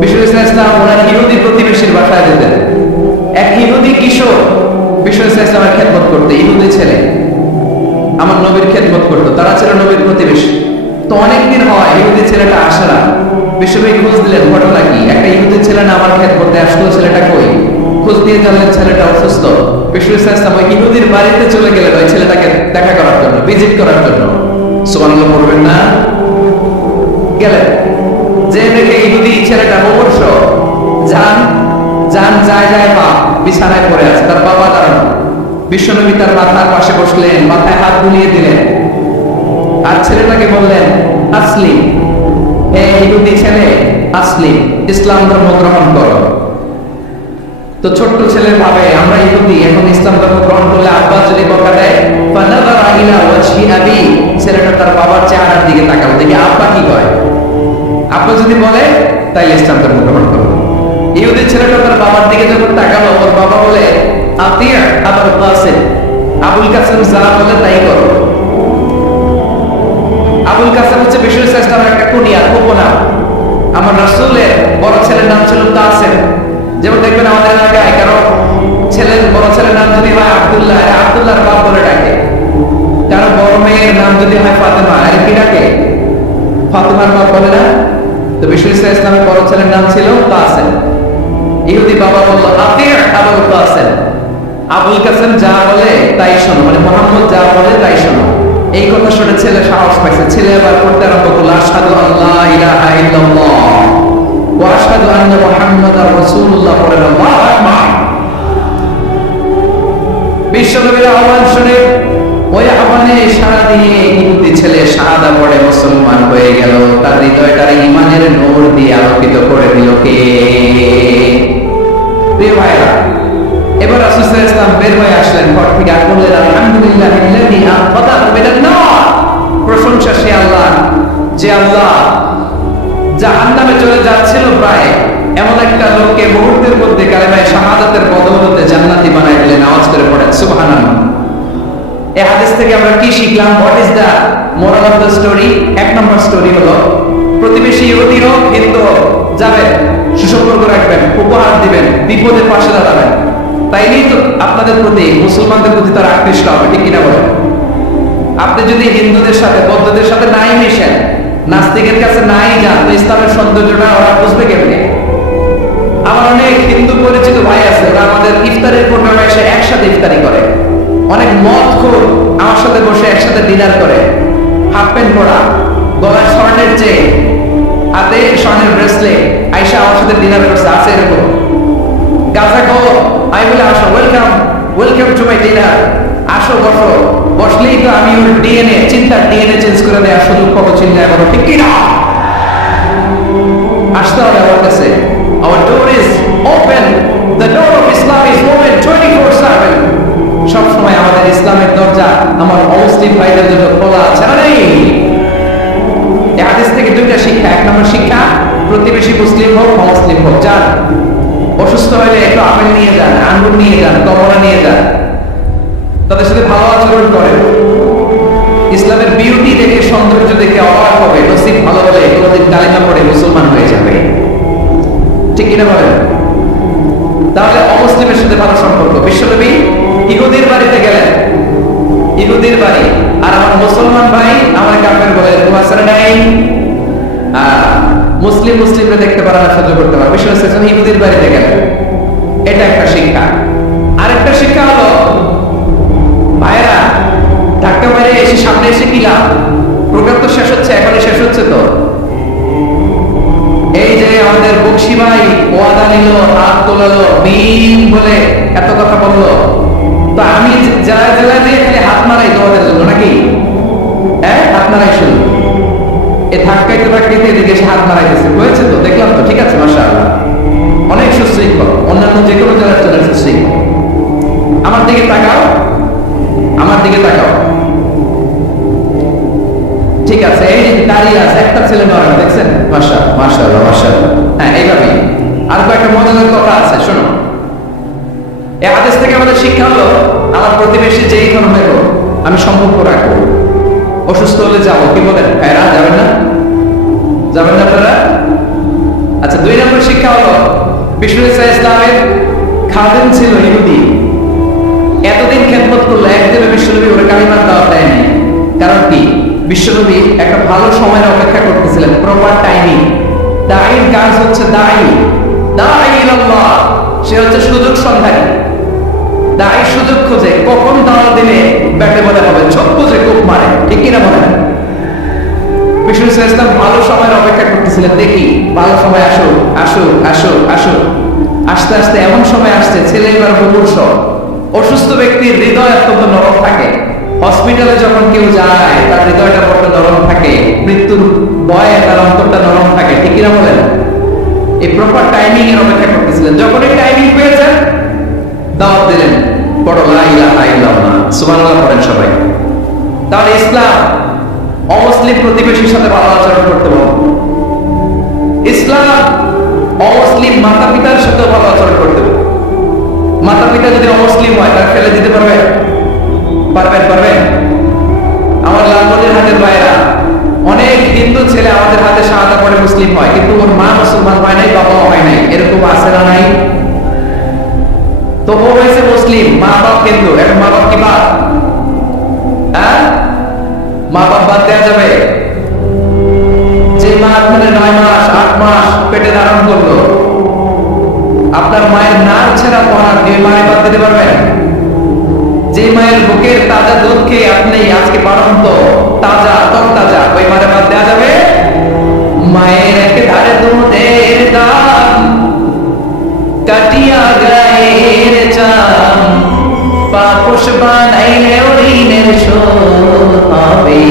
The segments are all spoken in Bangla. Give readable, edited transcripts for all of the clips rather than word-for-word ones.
বিষ্ণু ইসলাম ওনার ইহুদি প্রতিবেশীর বাসায় যেতেন। এক ইহুদি কিশোর বিষ্ণু ইসলামের খেদমত করতে, ইহুদি ছেলে আমার নবীর খেদমত করতো, তারা ছিল নবীর প্রতিবেশী। তো অনেকদিন হয় ইহুদি ছেলেটা আসে না। বিশ্বনবী খোঁজ দিলেন ঘটনা কি, একটা ইহুদি ছেলে না আমার খেদমতে আসলো, ছেলেটা কই? খোঁজ দিয়ে জানলেন ছেলেটা অসুস্থ। বিষ্ণু ইসলাম ওই ইহুদির বাড়িতে চলে গেলেন ওই ছেলেটাকে দেখা করার জন্য, ভিজিট করার জন্য। সুবহানাল্লাহ পড়বেন না? গেলেন, যে দেখে ইহুদি ছেলেটা মুমূর্ষ, জান জান যায় যায় পা বিছানায় পড়ে আছে, তার বাবা দাঁড়ানো। বিশ্বনবী তার মাথার পাশে বসলেন, মাথায় হাত বুলিয়ে দিলেন, আর ছেলেটাকে বললেন আসলিম, হে ইহুদি ছেলে আসলিম, ইসলাম ধর্ম গ্রহণ করো। তো ছোট্ট ছেলে ভাবে আমরা ইহুদি, এখন ইসলাম ধর্ম গ্রহণ করলে আব্বা যদি বকা দেয়, ফানাযারা ইলা ওয়াজহি আবি, ছেলেটা তার বাবার চেহারার দিকে তাকালো, দেখি আব্বা কি কয়। আব্বা যদি বলে তাইলে ইসলাম ধর্ম গ্রহণ করো। ইহুদি ছেলেটা তার বাবার দিকে যখন তাকালো, ওর বাবা বলে আতিয়া আবুল কাসিম, আবুল কাসিম যা বলে তাই করো। আবুল কাসিম হচ্ছে বিষ্ণু ইসলামের একটা কুনিয়া, উপনাম। আমার রাসূলের বড় ছেলের নাম ছিল কাসিম। যেমন দেখবেন আমাদের এলাকায় কারো ছেলের বড় ছেলের নাম যদি হয় আব্দুল্লাহ, আব্দুল্লাহর বাপ বলে ডাকে। কারো বড় মেয়ের নাম যদি হয় ফাতেমা, আরে কি ডাকে? ফাতেমার বাপ বলে না? তো বিষ্ণু ইসলামের বড় ছেলের নাম ছিল কাসিম। ইহুদি বাবা বলল আতিয়া আবুল কাসিম, আবুল কাসিম যা বলে তাই শোনো, মানে মুহাম্মদ যা বলে তাই শোনো। এই কথা শুনে ছেলে সাহস পাইছে, ছেলে আবার পড়তে আরম্ভ করলো আশহাদু আল্লা ইলাহা ইল্লাল্লাহ ওয়া আশহাদু আন্না মুহাম্মাদার রাসূলুল্লাহ, পড়ে আল্লাহু আকবার। বিশ্বনবীর আহ্বান শুনে ওই আহ্বানে সাড়া দিয়ে ইহুদি ছেলে শাহাদা পড়ে মুসলমান হয়ে গেল। তার হৃদয়টার ঈমানের নূর দিয়ে আলোকিত করে দিল কে? প্রিয় ভাইরা, এবার রাসূল সাল্লাল্লাহু আলাইহি ওয়াসাল্লাম বের হয়ে আসলেন ঘর থেকে, আর বললেন আলহামদুলিল্লাহিল্লাযী আনকাযা মিনান নার, প্রশংসা সে আল্লাহ, যে আল্লাহ জাহান্নামে চলে যাচ্ছিল প্রায় এমন একটা লোককে মুহূর্তের মধ্যে কালেমায়ে শাহাদাতের বদৌলতে জান্নাতি বানায় দিলেন। আওয়াজ করে পড়েন সুবহানাল্লাহ। এই হাদিস থেকে আমরা কি শিখলাম? What is the moral of the story? এক নম্বর স্টোরি হলো প্রতিবেশী ইহুদি হোক হিন্দু হোক, যাবেন, সুসম্পর্ক রাখবেন, উপহার দিবেন, বিপদে পাশে দাঁড়াবেন, তাইলেই তো আপনাদের প্রতি, মুসলমানদের প্রতি তারা আকৃষ্ট হবে, ঠিক কিনা বলেন? আপনি যদি হিন্দুদের সাথে বৌদ্ধদের সাথে নাই মিশেন, নাস্তিকের কাছে নাই যান, তো ইসলামের সৌন্দর্যটা ওরা বুঝবে কেমনে? আমার অনেক হিন্দু পরিচিত ভাই আছে, ওরা আমাদের ইফতারের প্রোগ্রামে এসে একসাথে ইফতারি করে। অনেক মদখোর আমার সাথে বসে একসাথে ডিনার করে, হাফ প্যান্ট পরা, গলায় স্বর্ণের চেন, হাতে স্বর্ণের ব্রেসলেট, আয়েশা আমার সাথে ডিনার করছে, আছে এরকম। গাঁজা খাও, আমি বলে আসো, welcome welcome to my dinner, আসো বসো। বসলেই তো আমি ওর ডিএনএ, চিন্তার ডিএনএ চেঞ্জ করে দেয়, আসলে কত চিন্তায় বলো, ঠিক কিনা? আসতে হবে আমার কাছে। Our door is open. The door of Islam is open 24/7. সব সময় আমাদের ইসলামের দরজা আমার অমুসলিম ভাইদের জন্য খোলা আছে না নেই? এই হাদিস থেকে দুইটা শিক্ষা। এক নম্বর শিক্ষা, প্রতিবেশী মুসলিম হোক অমুসলিম হোক, যান, অসুস্থ হলে একটু আপেল নিয়ে যান, আঙ্গুর নিয়ে যান, কমলা নিয়ে যান, তাদের সাথে ভালো আচরণ করেন। ইসলামের বিউটি দেখে, সৌন্দর্য দেখে অবাক হবে, নসিব ভালো হলে কোনদিন কালিমা পড়ে মুসলমান হয়ে যাবে, ঠিক কিনা বলেন? তাহলে অমুসলিমের সাথে ভালো সম্পর্ক। বিশ্বনবী ইহুদির বাড়িতে গেলেন, ইহুদির বাড়ি, আর আমার মুসলমান ভাই আমার কাফের বলে তোমার নাই, মুসলিম মুসলিমরা দেখতে পারে না, সহ্য করতে পারে। বিশ্বনবী ইহুদির বাড়িতে গেলেন, এটা একটা শিক্ষা। আরেকটা শিক্ষা হলো ভাইরা, ধাক্কা মেরে এসে সামনে এসে কি লাভ? প্রোগ্রাম তো শেষ হচ্ছে, এখনই শেষ হচ্ছে। তো এই যে আমাদের বকশি ভাই ওয়াদা নিল, হাত তোলালো, মিম বলে এত কথা বললো, তো আমি জেলায় জেলায় দিয়ে খালি হাত মারাই তোমাদের জন্য নাকি? হ্যাঁ, হাত মারাই শুরু। এই ধাক্কাইতে ধাক্কাইতে এদিকে এসে হাত মারাইতেছে, হয়েছে তো, দেখলাম তো, ঠিক আছে, মাশাআল্লাহ, অনেক সুশৃঙ্খল, অন্যান্য যে কোনো জেলার জন্য সুশৃঙ্খল। আমার দিকে তাকাও, আমার দিকে তাকাও, ঠিক আছে, এই দাঁড়িয়ে আছে, একটা ছেলে নয়, দেখছেন? মাশাআল্লাহ মাশাআল্লাহ মাশাআল্লাহ। হ্যাঁ, এইভাবে আর কয়েকটা মজাদার কথা আছে, শোনো। এই হাদিস থেকে আমাদের শিক্ষা হলো, আমার প্রতিবেশী যেই ধর্মের হোক আমি সম্পর্ক রাখবো। অসুস্থ হলে যাবো, কি বলেন? এরা যাবেন না? যাবেন না আপনারা? আচ্ছা, নম্বর শিক্ষা হলো বিষ্ণু ইসলামের খাদেম ছিল ইহুদি, এতদিন খেদমত করলো, একদিনও বিশ্বনবী ওর কালিমার দাওয়াত দেয়নি। কারণ কি? বিশ্বনবী একটা ভালো সময়ের অপেক্ষা করতেছিলেন, প্রপার টাইমিং। দাঈর কাজ হচ্ছে দাঈ ইলাল্লাহ, সে হচ্ছে সুযোগ সন্ধানী। দাঈ সুযোগ খোঁজে, কখন দাওয়াত দিলে ব্যাটে বলে হবে, চোখ বুঝে কোপ মারে, ঠিক কিনা বলেন? বিষ্ণু ইসলাম ভালো সময়ের অপেক্ষা করতেছিলেন, দেখি ভালো সময় আসুক আসুক আসুক আসুক। আস্তে আস্তে এমন সময় আসছে, ছেলে এবার মুমূর্ষ, অসুস্থ ব্যক্তির হৃদয় অত্যন্ত নরম থাকে। হসপিটালে যখন কেউ যায় তার হৃদয়টা বড্ড নরম থাকে, মৃত্যুর ভয়ে তার অন্তরটা নরম থাকে, ঠিক কিনা বলেন? এই প্রপার টাইমিং এর অপেক্ষা করতেছিলেন। যখন এই টাইমিং পেয়েছেন, দাওয়াত দিলেন, বড় লা ইলাহা ইল্লাল্লাহ, সুবহানাল্লাহ পড়েন সবাই। তাহলে ইসলাম অমুসলিম প্রতিবেশীর সাথে ভালো আচরণ করতে বলে, ইসলাম অমুসলিম মাতা পিতার সাথে ভালো আচরণ করতে বলে। মাতা পিতা যদি অমুসলিম হয়, তার ফেলে দিতে পারবে? পারবেন? আমার লালমনির হাতের ভাইরা, অনেক হিন্দু ছেলে আমাদের হাতে শাহাদা পড়ে মুসলিম হয়, কিন্তু ওর মা মুসলমান হয় নাই, বাবাও হয় নাই, এরকম আছে না নাই? তো ও হয়েছে মুসলিম, মা বাপ হিন্দু, এখন মা বাপ কি বাদ? হ্যাঁ, মা বাপ বাদ দেওয়া যাবে? যে মা আপনার 9 মাস 8 মাস পেটে ধারণ করলো, আপনার মায়ের নাক ছেঁড়া পড়া দিয়ে মায়ের বাদ দিতে পারবেন? যে মায়ের বুকের তাজা দুধ খেয়ে আপনি আজকে বাড়ন্ত তাজা তরতাজা, ওই মায়ের বাদ দেওয়া যাবে? মায়ের এক ধারে দুধের দাম কাটিয়া গায়ের চাম, পাপোশ বানাইলে ঋণের শোধ হবে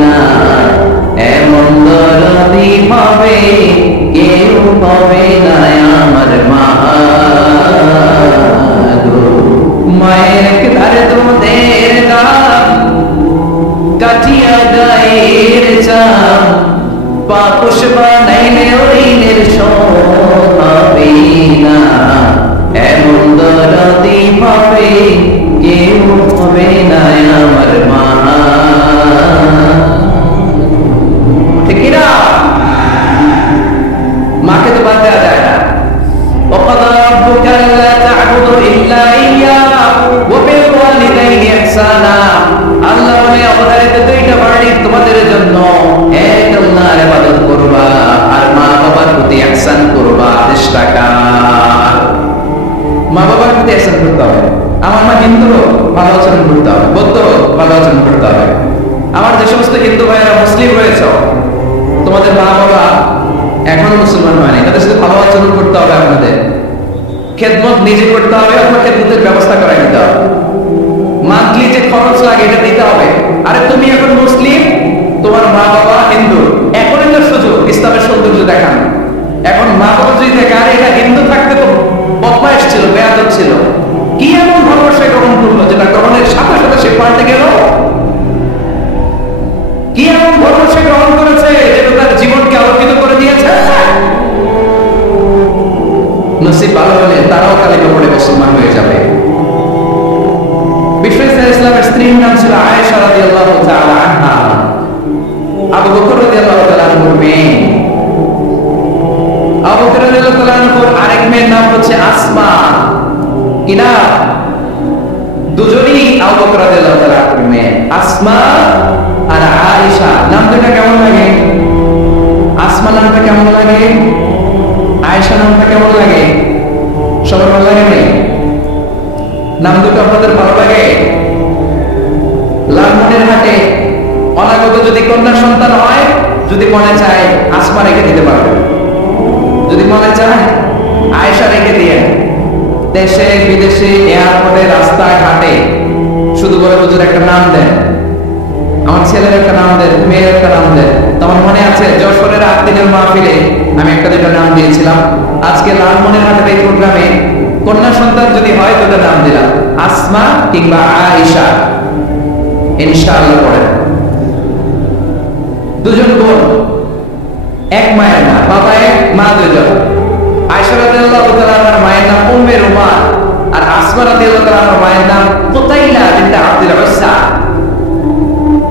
না, এমন দরদি পাবে কেউ পাবে না আমার মা গো। মায়ের এক ধারে দুধের দাম কাটিয়া গায়ের চাম, পাপোশ বানাইলে ঋণের শোধ হবে না, এমন দরদি পাবে কেউ হবে না আমার মা। ঠিক না? মাকে তো বাদ দেওয়া যায় না। وقضى ربك ألا تعبدوا إلا إياه وبالوالدين إحسانا। আল্লাহ বলে অবধারিত দুইটা বাণী তোমাদের জন্য, এক আল্লাহর ইবাদত করবা আর মা বাবার প্রতি ইহসান করবা। চেষ্টাকার মা বাবার প্রতি ইহসান করতে হবে। আমার মা হিন্দু, ভালো আচরণ করতে হবে, বৌদ্ধ, ভালো আচরণ করতে হবে। আমার যে সমস্ত হিন্দু ভাইয়েরা মুসলিম রয়েছে, তোমাদের মা বাবা এখনো মুসলমান হয় নাই, তাদের সাথে ভালো আচরণ করতে হবে। আপনাদের খেদমত নিজে করতে হবে, আপনার খেদমতের ব্যবস্থা করে দিতে হবে। মান্থলি যে খরচ লাগে এটা দিতে হবে। আরে তুমি এখন মুসলিম, তোমার মা বাবা হিন্দু, এখনই তো সুযোগ ইসলামের সৌন্দর্য দেখান। এখন মা বাবা যদি দেখে আরে এটা হিন্দু থাকতে তো বদমাইশ ছিল, বেয়াদব ছিল, কি এমন ধর্ম সে গ্রহণ করলো যেটা গ্রহণের সাথে সাথে সে পাল্টে গেল? কি এমন ধর্ম সে গ্রহণ করেছে যেটা তার জীবনকে আলোকিত করে দিয়েছে? নসিব ভালো হলে তারাও কালিমা পড়ে মুসলমান হয়ে যাবে। বিষ্ণু ইসলামের স্ত্রীর নাম ছিল আয়েশা রাদিয়াল্লাহু তাআলা আনহা। আবু বকর রাদিয়াল্লাহু তাআলা আনহুর মেয়ে। আবু বকর রাদিয়াল্লাহু তাআলা আনহুর আরেক মেয়ের নাম হচ্ছে আসমা। কি নাম? দুজনই আবু বকর রাদিয়াল্লাহু তাআলা আনহুর মেয়ে, আসমা আর আয়েশা। নাম দুটো কেমন লাগে? আসমা নামটা কেমন লাগে? আয়েশা নামটা কেমন লাগে? সবার ভালো লাগে না? নাম দুটো আপনাদের ভালো লাগে? লালমনির হাটে অনাগত যদি কন্যা সন্তান হয়, যদি মনে চায় আসমা রেখে দিতে পারবেন, যদি মনে চায় আয়েশা রেখে দিয়ে। দেশে বিদেশে এয়ারপোর্টে রাস্তায় ঘাটে শুধু বলে হুজুর একটা নাম দেন, আমার ছেলের একটা নাম দেন, মেয়ের একটা নাম দেন। তোমার মনে আছে যশোরের 8 দিনের মাহফিলে আমি একটা দুটো নাম দিয়েছিলাম। আজকে লালমনির হাটের এই প্রোগ্রামে কন্যা সন্তান যদি হয় দুটো নাম দিলাম, আসমা কিংবা আয়েশা। ইনশাআল্লাহ পড়েন। দুজন বোন, এক মায়ের না, বাবা এক মা দুজন। আয়েশা রাদিয়াল্লাহু তাআলা আনহার মায়ের নাম উম্মে রুমান, আর আসমা রাদিয়াল্লাহু তাআলা আনহার মায়ের নাম কুতাইলা বিনতে আব্দুল উজ্জা।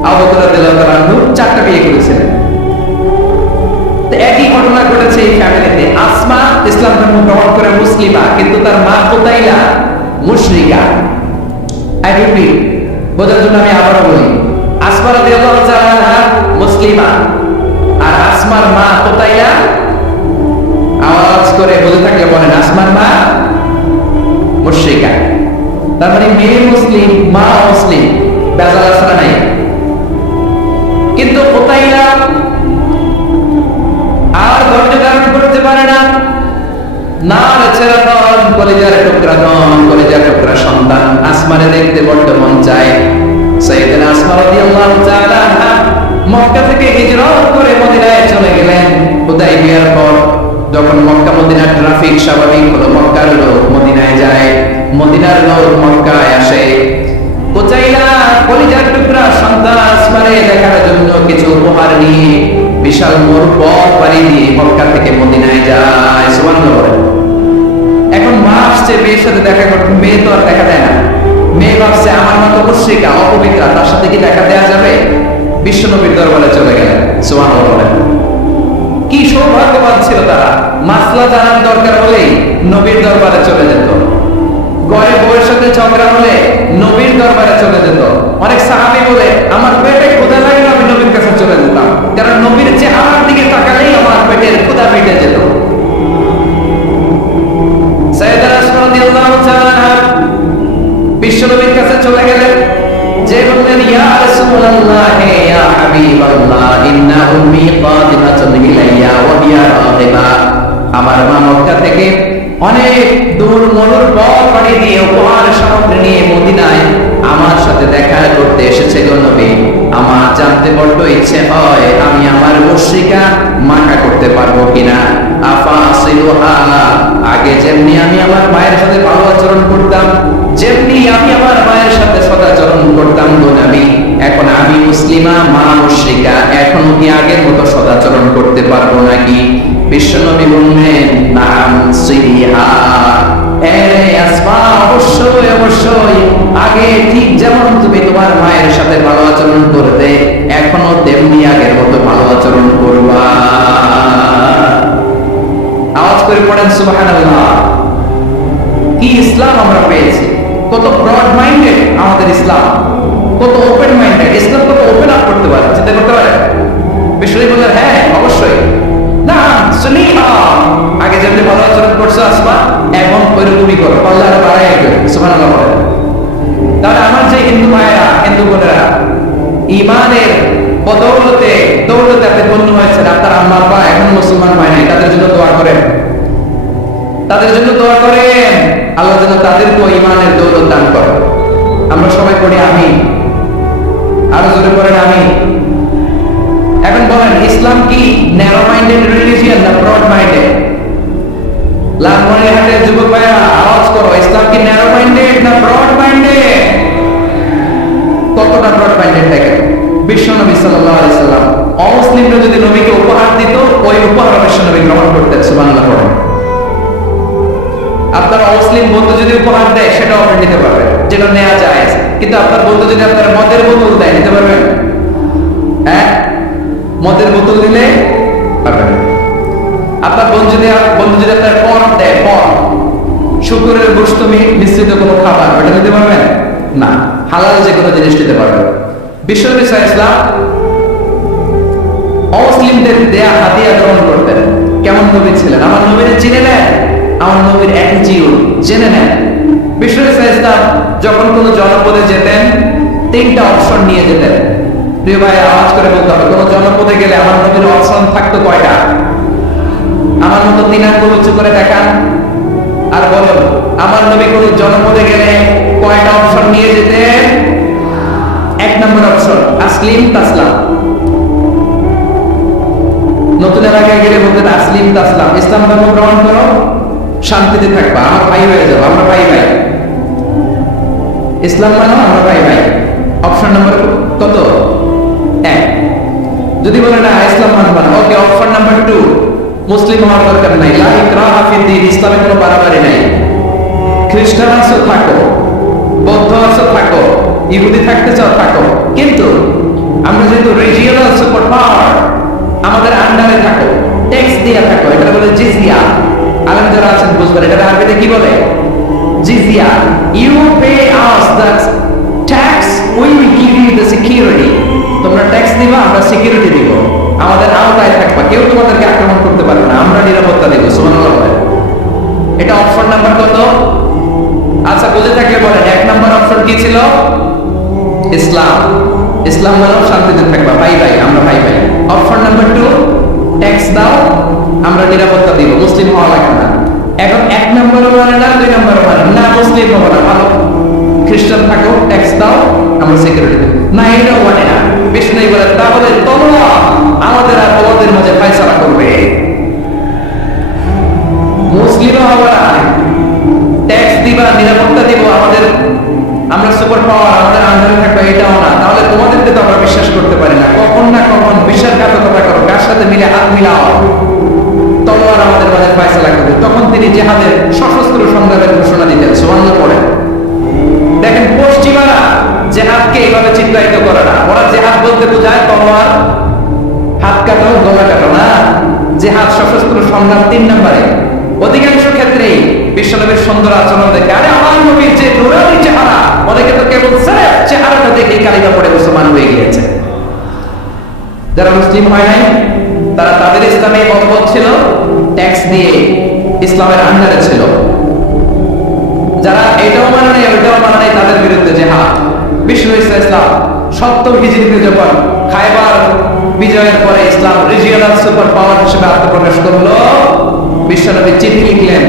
আবু বকর রাদিয়াল্লাহু তাআলা আনহু 4টা বিয়ে করেছিলেন। তো একই ঘটনা ঘটেছে এই ফ্যামিলিতে। আসমা কিন্তু তার মা কুতাইলা মুশরিকা। আই রিপিট, বোঝার জন্য আমি আবারও বলি, আসমা রাদিয়াল্লাহু তাআলা আনহা মুসলিমা, আর আসমার মা কুতাইলা, আওয়াজ করে বলে থাকলে বলেন, আসমার মা মুশরিকা। তার মানে মেয়ে মুসলিম, মা মুসলিম, বেজাল আসরা নাই। কিন্তু কুতাইলা আর ধৈর্য ধারণ করতে পারে না। নার ছেড়া ধন, কলিজার টুকরা ধন, কলিজার টুকরা সন্তান আসমানে দেখতে বড্ড মন চায়। সাইয়েদনা আসমা রাদিয়াল্লাহু তাআলা আনহা মক্কা থেকে হিজরত করে মদিনায় চলে গেলেন। হুদাইবিয়ার পর যখন মক্কা মদিনার ট্রাফিক স্বাভাবিক হলো, মক্কার লোক মদিনায় যায়, মদিনার লোক মক্কায় আসে। কুতাইলা কলিজার টুকরা সন্তান আসমানে দেখার জন্য কিছু উপহার নিয়ে বিশাল মোর পথ পাড়ি দিয়ে মক্কা থেকে মদিনায় যায়। সুবহানাল্লাহ। এখন মা আসছে মেয়ের সাথে দেখা করতে, মেয়ে তো আর দেখা দেয় না। মেয়ে ভাবছে আমার মতো মুশরিকা, অপবিত্রা, তার সাথে কি দেখা দেওয়া যাবে? বিশ্ব নবীর দরবারে চলে গেলেন। সুবহানাল্লাহ। কি সৌভাগ্যবান ছিল তারা, মাসলা জানার দরকার হলেই নবীর দরবারে চলে যেত। ঘরে বউয়ের সাথে ঝগড়া হলে নবীর দরবারে চলে যেত। অনেক সাহাবী বলে, আমার পেটে ক্ষুধা লাগলে আমি নবীর কাছে চলে যেতাম, কারণ নবীর চেহারার দিকে তাকালেই আমার পেটের ক্ষুধা মিটে যেত। সাইয়েদনা আসমা রাদিয়াল্লাহু তাআলা বিশ্ব নবীর কাছে চলে গেলেন, যে বললেন, ইয়া রাসূলুল্লাহ, ইয়া হাবিবাল্লাহ, ইন্না উম্মি কাদিমাতুন ইলাইয়া ওয়া হিয়া রাগিবা। আমার মা মক্কা থেকে অনেক দূর মরুর পথ পাড়ি দিয়ে উপহার সামগ্রী নিয়ে মদিনায় আমার সাথে দেখা করতে এসেছে গো নবী। আমার জানতে বড্ড ইচ্ছে হয় আমি আমার মুশরিকা মাখা করতে পারবো কিনা। আফাসিলুহা, আগে যেমনি আমি আমার মায়ের সাথে ভালো আচরণ করতাম, যেমনি আমি আমার মায়ের সাথে সদাচরণ করতাম গো নবী, এখন আমি মুসলিমা, মা মুশরিকা, এখন কি আগের মতো সদাচরণ করতে পারবো নাকি? বিশ্বনবী বললেন, নাম সিরিহা, এরে আসমা, অবশ্যই অবশ্যই, আগে ঠিক যেমন তুমি তোমার মায়ের সাথে ভালো আচরণ করতে, এখনো তেমনি আগের মতো ভালো আচরণ করবা। আওয়াজ করে পড়েন সুবহানাল্লাহ। কি ইসলাম আমরা পেয়েছি! কত ব্রড মাইন্ডেড আমাদের ইসলাম, কত ওপেন মাইন্ডেড ইসলাম, কত ওপেন আপ করতে পারে, চিন্তা করতে পারে। বিশ্বনবী বললেন, হ্যাঁ অবশ্যই, না সুনিহা, আগে যেমনি ভালো আচরণ করছো আসমা, এখন ওইরকমই করো, আল্লাহর বাড়াই করো। সুবহানাল্লাহ বলেন। তাহলে আমার যে হিন্দু ভাইয়েরা, হিন্দু বোনেরা ঈমানের বদৌলতে দৌলতে আপনি ধন্য হয়েছেন, আপনার আম্মা আব্বা এখন মুসলমান হয় নাই, তাদের জন্য দোয়া করেন, তাদের জন্য দোয়া করেন, আল্লাহ যেন তাদেরকেও ঈমানের দৌলত দান করেন। আমরা সবাই পড়ি আমিন, আরো জোরে পড়েন আমিন। এখন বলেন, ইসলাম কি ন্যারো মাইন্ডেড রিলিজিয়ন না ব্রড মাইন্ডেড? লালমনিরহাটের যুবক ভাইরা আওয়াজ করো, ইসলাম কি ন্যারো মাইন্ডেড না ব্রড মাইন্ডেড? কতটা ব্রড মাইন্ডেড দেখেন। বিশ্বনবী সাল্লাল্লাহু আলাইহি সাল্লাম অমুসলিমরা যদি নবীকে উপহার দিত, ওই উপহার বিশ্বনবী গ্রহণ করতেন। সুবহানাল্লাহ পড়েন। আপনার অমুসলিম বন্ধু যদি উপহার দেয়, সেটাও আপনি নিতে পারবেন, যেটা নেওয়া যায়। কিন্তু আপনার বন্ধু যদি আপনার মদের বোতল দেয়, নিতে পারবেন? হ্যাঁ, মদের বোতল দিলে পারবেন। আপনার বন্ধু যদি আপনার পণ দেয়, পণ, শুকরের গোশত মিশ্রিত কোনো খাবার, ওটা নিতে পারবেন না। হালাল যে কোনো জিনিস নিতে পারবেন। বিশ্বনবী সাল্লাল্লাহু আলাইহি ওয়াসাল্লাম অমুসলিমদের দেয়া হাদিয়া গ্রহণ করতেন। কেমন নবী ছিলেন! আমার নবীরে চিনে নেন, আমার নবীর অ্যাটিটিউড জেনে নেন। বিশ্বনবী সাল্লাল্লাহু আলাইহি ওয়াসাল্লাম যখন কোনো জনপদে যেতেন, 3টা অপশন নিয়ে যেতেন। প্রিয় ভাই, আওয়াজ করে বলতে হবে, কোনো জনপদে গেলে আমার নবীর অপশন থাকতো কয়টা? আমার মতো 3 আঙ্গুল উঁচু করে দেখান আর বলুন, আমার নবী কোন জনপদে গেলে কয়টা অপশন নিয়ে যেতেন? 1 নম্বর অপশন, আসলিম তাসলাম। নতুন এলাকায় গেলে বলতেন আসলিম তাসলাম, ইসলাম ধর্ম গ্রহণ করো, শান্তিতে থাকবা, আমার ভাই হয়ে যাবো, আমরা ভাই ভাই। ইসলাম মানো, আমরা ভাই ভাই। অপশন নম্বর কত? 1। যদি বলে না ইসলাম মানবা না, ওকে, অপশন নাম্বার 2, মুসলিম হওয়ার দরকার নাই, লা ইকরাহা ফিদ্দীন, ইসলামে কোনো বাড়াবাড়ি নাই। খ্রিস্টান আছো থাকো, বৌদ্ধ আছো থাকো, ইহুদি থাকতে চাও থাকো, কিন্তু আমরা যেহেতু রিজিওনাল সুপার পাওয়ার, আমাদের আন্ডারে থাকো, ট্যাক্স দিয়ে থাকো, এটা বলে জিজিয়া। আলেম যারা আছেন বুঝবেন এটা আরবিতে কি বলে, জিজিয়া। You pay us the tax, we will give you the security. তোমরা ট্যাক্স দিবা, আমরা সিকিউরিটি দিব, আমাদের আওতায় থাকবা, কেউ তোমাদেরকে আক্রমণ করতে পারবে না, আমরা নিরাপত্তা দেব। সুবহানাল্লাহ। এটা অপশন নাম্বার কত? আচ্ছা বুঝে থাকলে বলেন, এক নাম্বার অপশন কি ছিল? ইসলাম। ইসলাম মানব শান্তিতে থাকবা, ভাই ভাই, আমরা ভাই ভাই। অপশন নাম্বার 2, ট্যাক্স দাও, আমরা নিরাপত্তা দিব, মুসলিম হওয়া লাগবে না। এখন এক নম্বরও মানে না, 2 নম্বরও মানে না, মুসলিম হবো না, ভালো খ্রিস্টান থাকো, ট্যাক্স দাও, আমরা সিকিউরিটি দেব না, এটাও মানে না। বিষ্ণু বলে তাহলে তোমরা আমাদের আর তোমাদের মাঝে ফয়সালা করবে, মুসলিম হওয়া না, ট্যাক্স দিবা, নিরাপত্তা দিব, আমাদের আমরা সুপার পাওয়ার, আমাদের আন্ডারে থাকবে, এটাও না। তাহলে তোমাদেরকে তো আমরা বিশ্বাস করতে পারি না, কখন না কখন বিশ্বাসঘাতকতা করো, কার সাথে মিলে হাত মিলাও, তলোয়ার আমাদের মাঝে ফয়সালা করবে। তখন তিনি জিহাদের সশস্ত্র সংগ্রামের ঘোষণা দিতেন। সুবহানাল্লাহ পড়ে দেখেন, পশ্চিমারা জিহাদকে এইভাবে চিত্রায়িত করে না। ওরা জিহাদ বলতে বোঝায় তলোয়ার, হাত কাটো, গলা কাটো না। জিহাদ সশস্ত্র সংগ্রাম 3 নম্বরে। অধিকাংশ ক্ষেত্রেই বিশ্বনবীর সুন্দর আচরণ দেখে, আরে আমার নবীর যে নুরানি চেহারা, অনেকে তো কেবল স্রেফ চেহারাটা দেখে কালিমা পড়ে মুসলমান হয়ে গিয়েছে। যারা মুসলিম হয় নাই তারা তাদের ইসলামে মতভেদ ছিল, ট্যাক্স দিয়ে ইসলামের আন্ডারে ছিল। যারা এটাও মানে নাই ওইটাও মানে নাই, তাদের বিরুদ্ধে জিহাদ। বিষ্ণু ইসলাম 70 হিজরিতে যখন খায়বার বিজয়ের পরে ইসলাম রিজিওনাল সুপার পাওয়ার হিসেবে আত্মপ্রকাশ করলো, বিশ্বনবী চিঠি লিখলেন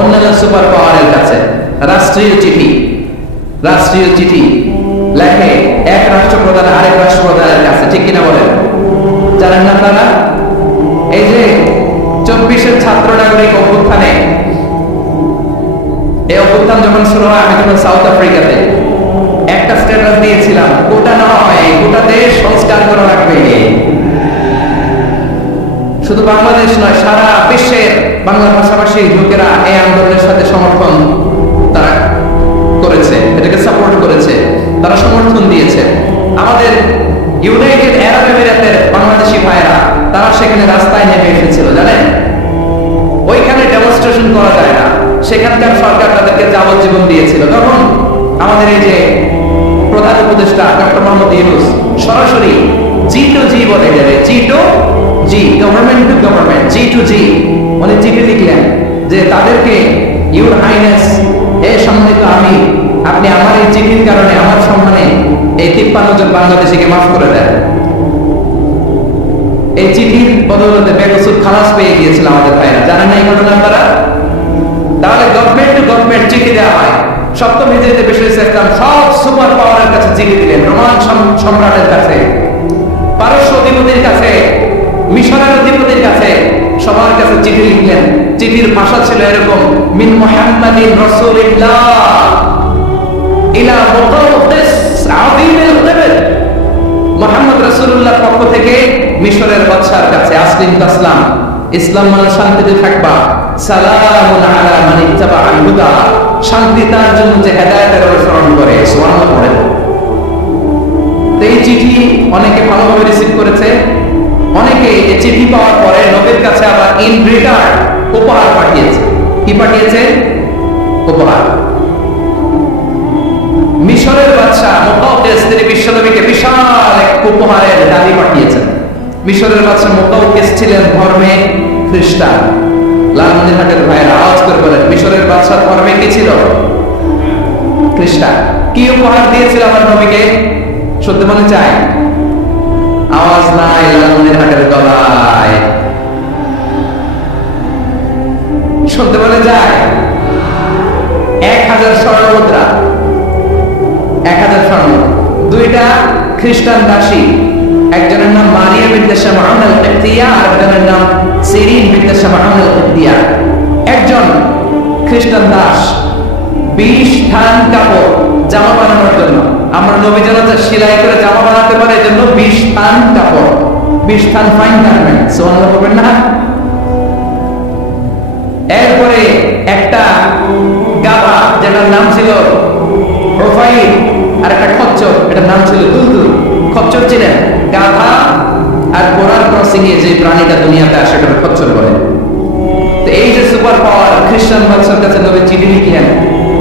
অন্যান্য সুপার পাওয়ারের কাছে, রাষ্ট্রীয় চিঠি। রাষ্ট্রীয় চিঠি লেখে এক রাষ্ট্রপ্রধান আরেক রাষ্ট্রপ্রধানের কাছে, ঠিক কিনা বলেন? জানেন না আপনারা? এই যে 24-এর ছাত্র নাগরিক অভ্যুত্থানে, এই অভ্যুত্থান যখন শুরু হয়, আমি তখন সাউথ আফ্রিকাতে একটা স্ট্যাটাস দিয়েছিলাম, গোটা নয় গোটা দেশ সংস্কার করা লাগবে। শুধু বাংলাদেশ নয়, সারা বিশ্বের বাংলা ভাষাভাষী লোকেরা এই আন্দোলনের সাথে সমর্থন তারা করেছে, এটাকে সাপোর্ট করেছে, তারা সমর্থন দিয়েছে। আমাদের ইউনাইটেড আরব আমিরাতের বাংলাদেশি ভাইরা তারা সেখানে রাস্তায় নেমে এসেছিল, জানেন? ওইখানে ডেমনস্ট্রেশন করা যায় না, সেখানকার সরকার তাদেরকে যাবজ্জীবন দিয়েছিল। তখন আমাদের এই যে প্রধান উপদেষ্টা ডক্টর মোহাম্মদ ইউনূস সরাসরি জি টু জি বলে যাবে, G to G, government to government, G to G, উনি চিঠি লিখলেন যে তাদেরকে, ইউর হাইনেস, এ সম্মানিত আমি, আপনি আমার এই চিঠির কারণে আমার সম্মানে এই 53 জন বাংলাদেশিকে মাফ করে দেন। এই চিঠির বদৌলতে বেকসুর খালাস পেয়ে গিয়েছিল আমাদের ভাইরা, জানেন না এই ঘটনা আপনারা? তাহলে গভর্নমেন্ট টু গভর্নমেন্ট চিঠি দেওয়া হয়। 7ম হিজরিতে বিষ্ণু ইসলাম সব সুপার পাওয়ারের কাছে চিঠি দিলেন, রোমান সম্রাটের কাছে, পারস্য অধিপতির কাছে, মিশরের অধিপতির কাছে, সবার কাছে চিঠি লিখলেন। চিঠির ভাষা ছিল এরকম, মিন মুহাম্মাদিন রাসূলিল্লাহ ইলা মুকাদ্দাস আযীমিল কিবর, মুহাম্মদ রাসূলুল্লাহর পক্ষ থেকে মিশরের বাদশার কাছে, আসলিম তাসলাম, ইসলাম মানে শান্তিতে থাকবা, সালামুন আলা মান ইত্তাবা আল হুদা, শান্তি তার জন্য যে হেদায়েতের অনুসরণ করে। সুবহানাল্লাহ পড়েন। তো এই চিঠি অনেকে ভালোভাবে রিসিভ করেছে, অনেকে এই চিঠি পাওয়ার পরে নবীর কাছে আবার ইন রিটার্ন উপহার পাঠিয়েছে। কি পাঠিয়েছে? উপহার। মিশরের বাদশা মুকাওকিস তিনি বিশ্বনবীকে বিশাল এক উপহারের ডালি পাঠিয়েছেন। মিশরের বাদশা মুকাওকিস ছিলেন ধর্মে খ্রিস্টান। লালমনিরহাটের ভাইয়েরা আওয়াজ করে বলেন, মিশরের বাদশা ধর্মে কি ছিল? খ্রিস্টান। কি উপহার দিয়েছিল আমার নবীকে? সত্যি মনে চায়? আওয়াজ নাই লালমনিরহাটের গলায়, শুনতে বলে যায় 1000 স্বর্ণ মুদ্রা, 1000 স্বর্ণ। 2টা খ্রিস্টান দাসী, একজনের নাম মারিয়া বিনতে শামআন আল-কিবতিয়া, আর একজনের নাম সিরিন বিনতে শামআন আল-কিবতিয়া। একজন খ্রিস্টান দাস 20 থান কাপড় জামা বানানোর জন্য, আমরা নবী যেন সেলাই করে জামা বানাতে পারে এজন্য 20 থান কাপড়, 20 থান ফাইন গার্মেন্ট। সুবহানাল্লাহ বলবেন না? এরপরে একটা গাধা যেটার নাম ছিল রুফাইল, আর একটা খচ্চর এটার নাম ছিল দুলদুল। খচ্চর ছিলেন গাধা, আর ঘোড়ার ক্রসিং এ যে প্রাণীটা দুনিয়াতে আসে সেটা খচ্চর বলে। তো এই যে সুপার পাওয়ার খ্রিস্টান বাদশার কাছে নবী চিঠি লিখলেন,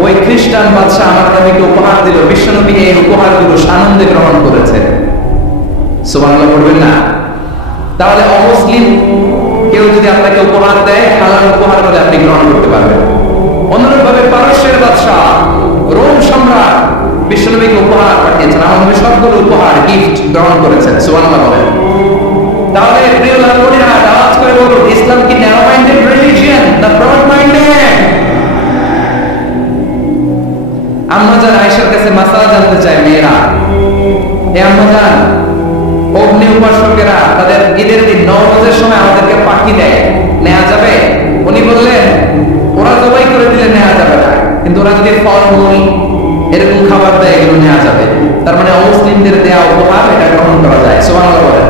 ওই খ্রিস্টান বাদশা আমার নবীকে উপহার দিল, বিশ্বনবী এই উপহারগুলো সানন্দে গ্রহণ করেছে। সুবহানাল্লাহ বলবেন না? তাহলে অমুসলিম কেউ যদি আপনাকে উপহার দেয়, হালাল উপহার বলে আপনি গ্রহণ করতে পারবেন। অনুরূপভাবে পারস্যের বাদশা, রোম সম্রাট বিশ্বনবীকে উপহার পাঠিয়েছেন, আমার নবী সবগুলো উপহার গিফট গ্রহণ করেছেন। সুবহানাল্লাহ বলেন। তাহলে প্রিয় লালমনিরা, আওয়াজ করে বলুন, ইসলাম কি ন্যারো মাইন্ডেড রিলিজিয়ন না ব্রড মাইন্ডেড? আম্মাজান আয়েশার কাছে মাসালা জানতে চায় মেয়েরা, হে আম্মাজান, অগ্নি উপাসকেরা তাদের ঈদের দিন নওরোজের সময় আমাদেরকে পাখি দেয়, নেওয়া যাবে? উনি বললেন, ওরা জবাই করে দিলে নেওয়া যাবে না, কিন্তু ওরা যদি ফলমূল এরকম খাবার দেয় এগুলো নেওয়া যাবে। তার মানে অমুসলিমদের দেয়া উপহার এটা গ্রহণ করা যায়। সুবহানাল্লাহ বলেন।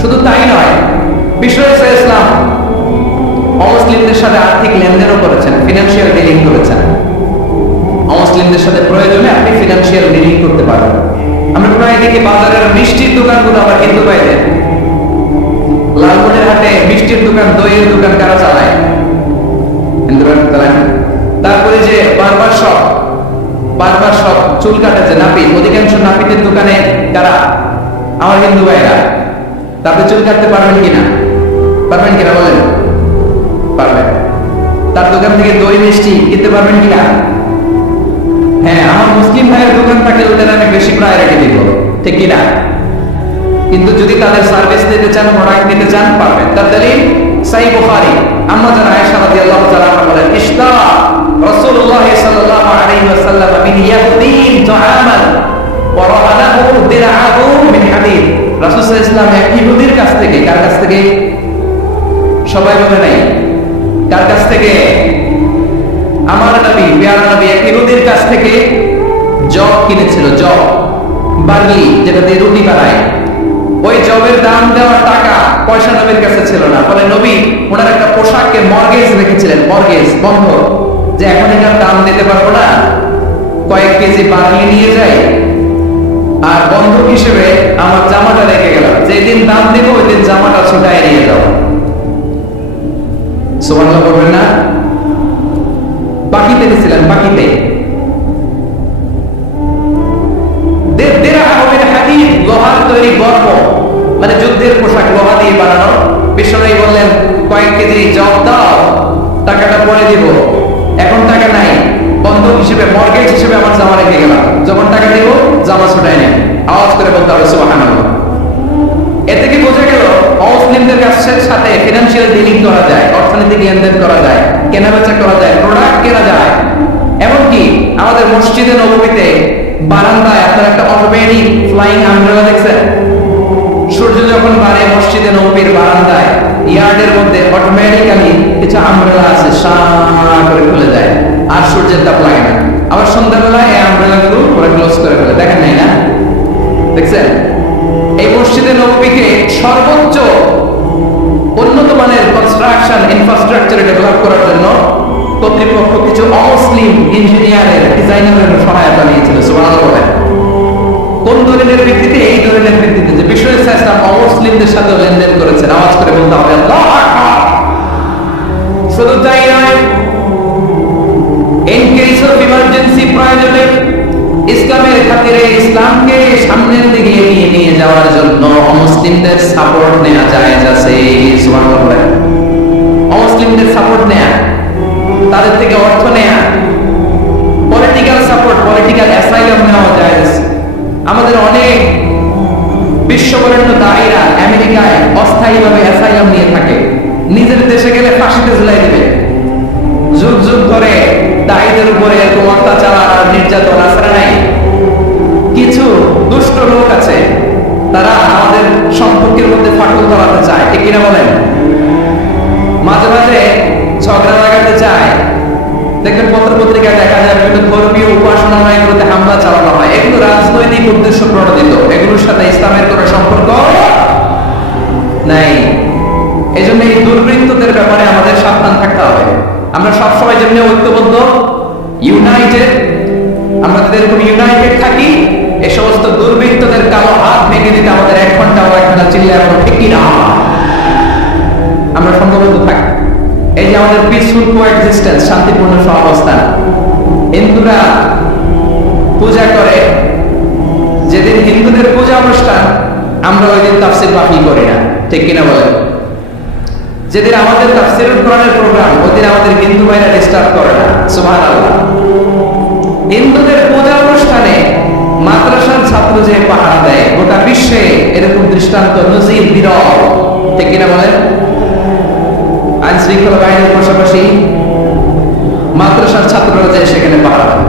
শুধু তাই নয়, বিশ্ব ইসলাম অমুসলিমদের সাথে আর্থিক লেনদেনও করেছেন, ফিনান্সিয়াল ডিলিং করেছেন। অমুসলিমদের সাথে প্রয়োজনে আপনি ফিনান্সিয়াল ডিলিং করতে পারেন। আমরা প্রায় দেখি বাজারের মিষ্টির দোকানগুলো আবার হিন্দু ভাইদের, লালমনির হাটে মিষ্টির দোকান, দইয়ের দোকান কারা চালায়? হিন্দু ভাই চালায়। তারপরে যে বারবার শপ, চুল কাটে যে নাপিত, অধিকাংশ নাপিতের দোকানে কারা? আমার হিন্দু ভাইরা। তারপরে চুল কাটতে পারবেন কিনা? পারবেন কিনা বলেন? পারবেন। তার দোকান থেকে দই মিষ্টি কিনতে পারবেন কিনা? হ্যাঁ, আমার মুসলিম ভাইয়ের দোকান থাকলে ওদের আমি বেশি প্রায়োরিটি দিব, ঠিক কিনা? কিন্তু যদি তাদের সার্ভিস দিতে চান, প্রোডাক্ট দিতে চান, পারবেন। তার দলিল সহিহ বুখারী, আম্মাজান আয়েশা রাদিয়াল্লাহু তাআলা বলেন, ইশতা রাসূলুল্লাহ সাল্লাল্লাহু আলাইহি ওয়াসাল্লাম মিন ইয়াহুদিন তুআমান ওয়া রাহানাহু দিরআহু মিন হাদীদ। রাসূল সাল্লাল্লাহু আলাইহি ওয়াসাল্লাম এক ইহুদির কাছ থেকে, কার কাছ থেকে? সবাই বলে নাই কার কাছ থেকে? আমার নবী, প্যারা নবী এক ইহুদির কাছ থেকে জব কিনেছিল, জব, বার্লি, যেটা দিয়ে রুটি বানায়। ওই জবের দাম দেওয়ার টাকা পয়সা নবীর কাছে ছিল না। ফলে নবী ওনার একটা পোশাককে মর্গেজ রেখেছিলেন, মর্গেজ, বন্ধ, যে এখন এটার দাম দিতে পারবো না, কয়েক কেজি বার্লি নিয়ে যাই আর বন্ধক হিসেবে আমার জামাটা রেখে গেলাম, যেদিন দাম দেবো ওই দিন জামাটা ছুটায় নিয়ে যাও। সুবহানাল্লাহ বলবেন না? বাকিতে দিয়েছিলেন, বাকিতে। লোহার তৈরি গর্ব, মানে যুদ্ধের পোশাক, লোহা দিয়ে বানানো। বিশ্বনবী বললেন, কয়েক কেজি জব দাও, টাকাটা পরে দিব, এখন টাকা নাই, বন্ধক হিসেবে, মর্গেজ হিসেবে আমার জামা রেখে গেলাম, যখন টাকা দিব জামা ছুটাই নেই। আওয়াজ করে বলতে হবে সুবহানাল্লাহ। এতে কি বোঝা গেল অমুসলিমদের সাথে ফিনান্সিয়াল ডিলিং করা যায়, অর্থনৈতিক লেনদেন করা যায়, কেনাবেচা করা যায়, প্রোডাক্ট কেনা যায়। এমনকি আমাদের মসজিদে নববীতে বারান্দায় আপনার একটা অটোমেটিক ফ্লাইং আমব্রেলা দেখছেন? সূর্য যখন বাড়ে মসজিদে নববীর বারান্দায়, ইয়ার্ডের মধ্যে অটোমেটিক্যালি কিছু আমব্রেলা আছে, সাঁ করে খুলে যায়, আর সূর্যের তাপ লাগে না। আবার সন্ধ্যাবেলায় এই আমব্রেলাগুলো ওরা ক্লোজ করে ফেলে, দেখেন নাই না? দেখছেন? এই মসজিদে নববীকে সর্বোচ্চ উন্নত মানের কনস্ট্রাকশন ইনফ্রাস্ট্রাকচার ডেভেলপ করার জন্য কর্তৃপক্ষ কিছু অমুসলিম ইঞ্জিনিয়ারের, ডিজাইনারের সহায়তা নিয়েছিল। সুবহানাল্লাহ বলেন। কোন দলিলের ভিত্তিতে? এই দলিলের ভিত্তিতে যে বিশ্ব ইসলাম অমুসলিমদের সাথে লেনদেন করেছেন। আওয়াজ করে বলতে হবে আল্লাহু আকবার। শুধু তাই নয়, ইন কেস অফ ইমার্জেন্সি, প্রয়োজনে ইসলামের খাতিরে, ইসলামকে সামনের দিকে এগিয়ে নিয়ে যাওয়ার জন্য অমুসলিমদের সাপোর্ট নেওয়া যায় আছে। সুবহানাল্লাহ বলেন। অমুসলিমদের সাপোর্ট নেয়া, তাদের থেকে অর্থ নেয়া, পলিটিক্যাল সাপোর্ট, পলিটিক্যাল অ্যাসাইলাম নেওয়া যায়। আমাদের অনেক বিশ্ববরেণ্য দায়ীরা আমেরিকায় অস্থায়ীভাবে অ্যাসাইলাম নিয়ে থাকে, নিজের দেশে গেলে ফাঁসিতে ঝুলাই দিবে। যুগ যুগ ধরে দায়ীদের উপরে এরকম অত্যাচার আর নির্যাতন আসরে নাই। কিছু দুষ্ট লোক আছে, তারা আমাদের সম্পর্কের মধ্যে ফাটল ধরাতে চায়, ঠিক কিনা বলেন? মাঝে মাঝে ঝগড়া লাগাতে চায়। দেখবেন পত্র পত্রিকায় দেখা যায় বিভিন্ন ধর্মীয় উপাসনালয়গুলোতে হামলা চালানো হয়। এগুলো রাজনৈতিক উদ্দেশ্য প্রণোদিত, এগুলোর সাথে ইসলামের কোনো সম্পর্ক নাই। এই জন্য এই দুর্বৃত্তদের ব্যাপারে আমাদের সাবধান থাকতে হবে। আমরা সবসময় যেমনি ঐক্যবদ্ধ, ইউনাইটেড, আমরা যদি এরকম ইউনাইটেড থাকি, এই সমস্ত দুর্বৃত্তদের কালো হাত ভেঙে দিতে আমাদের 1 ঘন্টা চিল্লায়, ঠিক কিনা? আমরা সংঘবদ্ধ থাকি। এই যে আমাদের পিসফুল কোএক্সিস্টেন্স, শান্তিপূর্ণ সহাবস্থান, হিন্দুরা পূজা করে, যেদিন হিন্দুদের পূজা অনুষ্ঠান আমরা ওই দিন তাফসীর পাঠই করি না, ঠিক কিনা বলেন? যেদিন আমাদের তাফসীরুল কোরআনের প্রোগ্রাম ওই দিন আমাদের হিন্দু ভাইরা ডিস্টার্ব করে না। সুবহানাল্লাহ। হিন্দুদের পূজা অনুষ্ঠানে মাদ্রাসার ছাত্র যে পাহারা দেয়, গোটা বিশ্বে এরকম দৃষ্টান্ত নজির বিরল, ঠিক কিনা বলেন? আইন শৃঙ্খলা বাহিনীর পাশাপাশি মাদ্রাসার ছাত্ররা যে সেখানে পাহারা দেয়,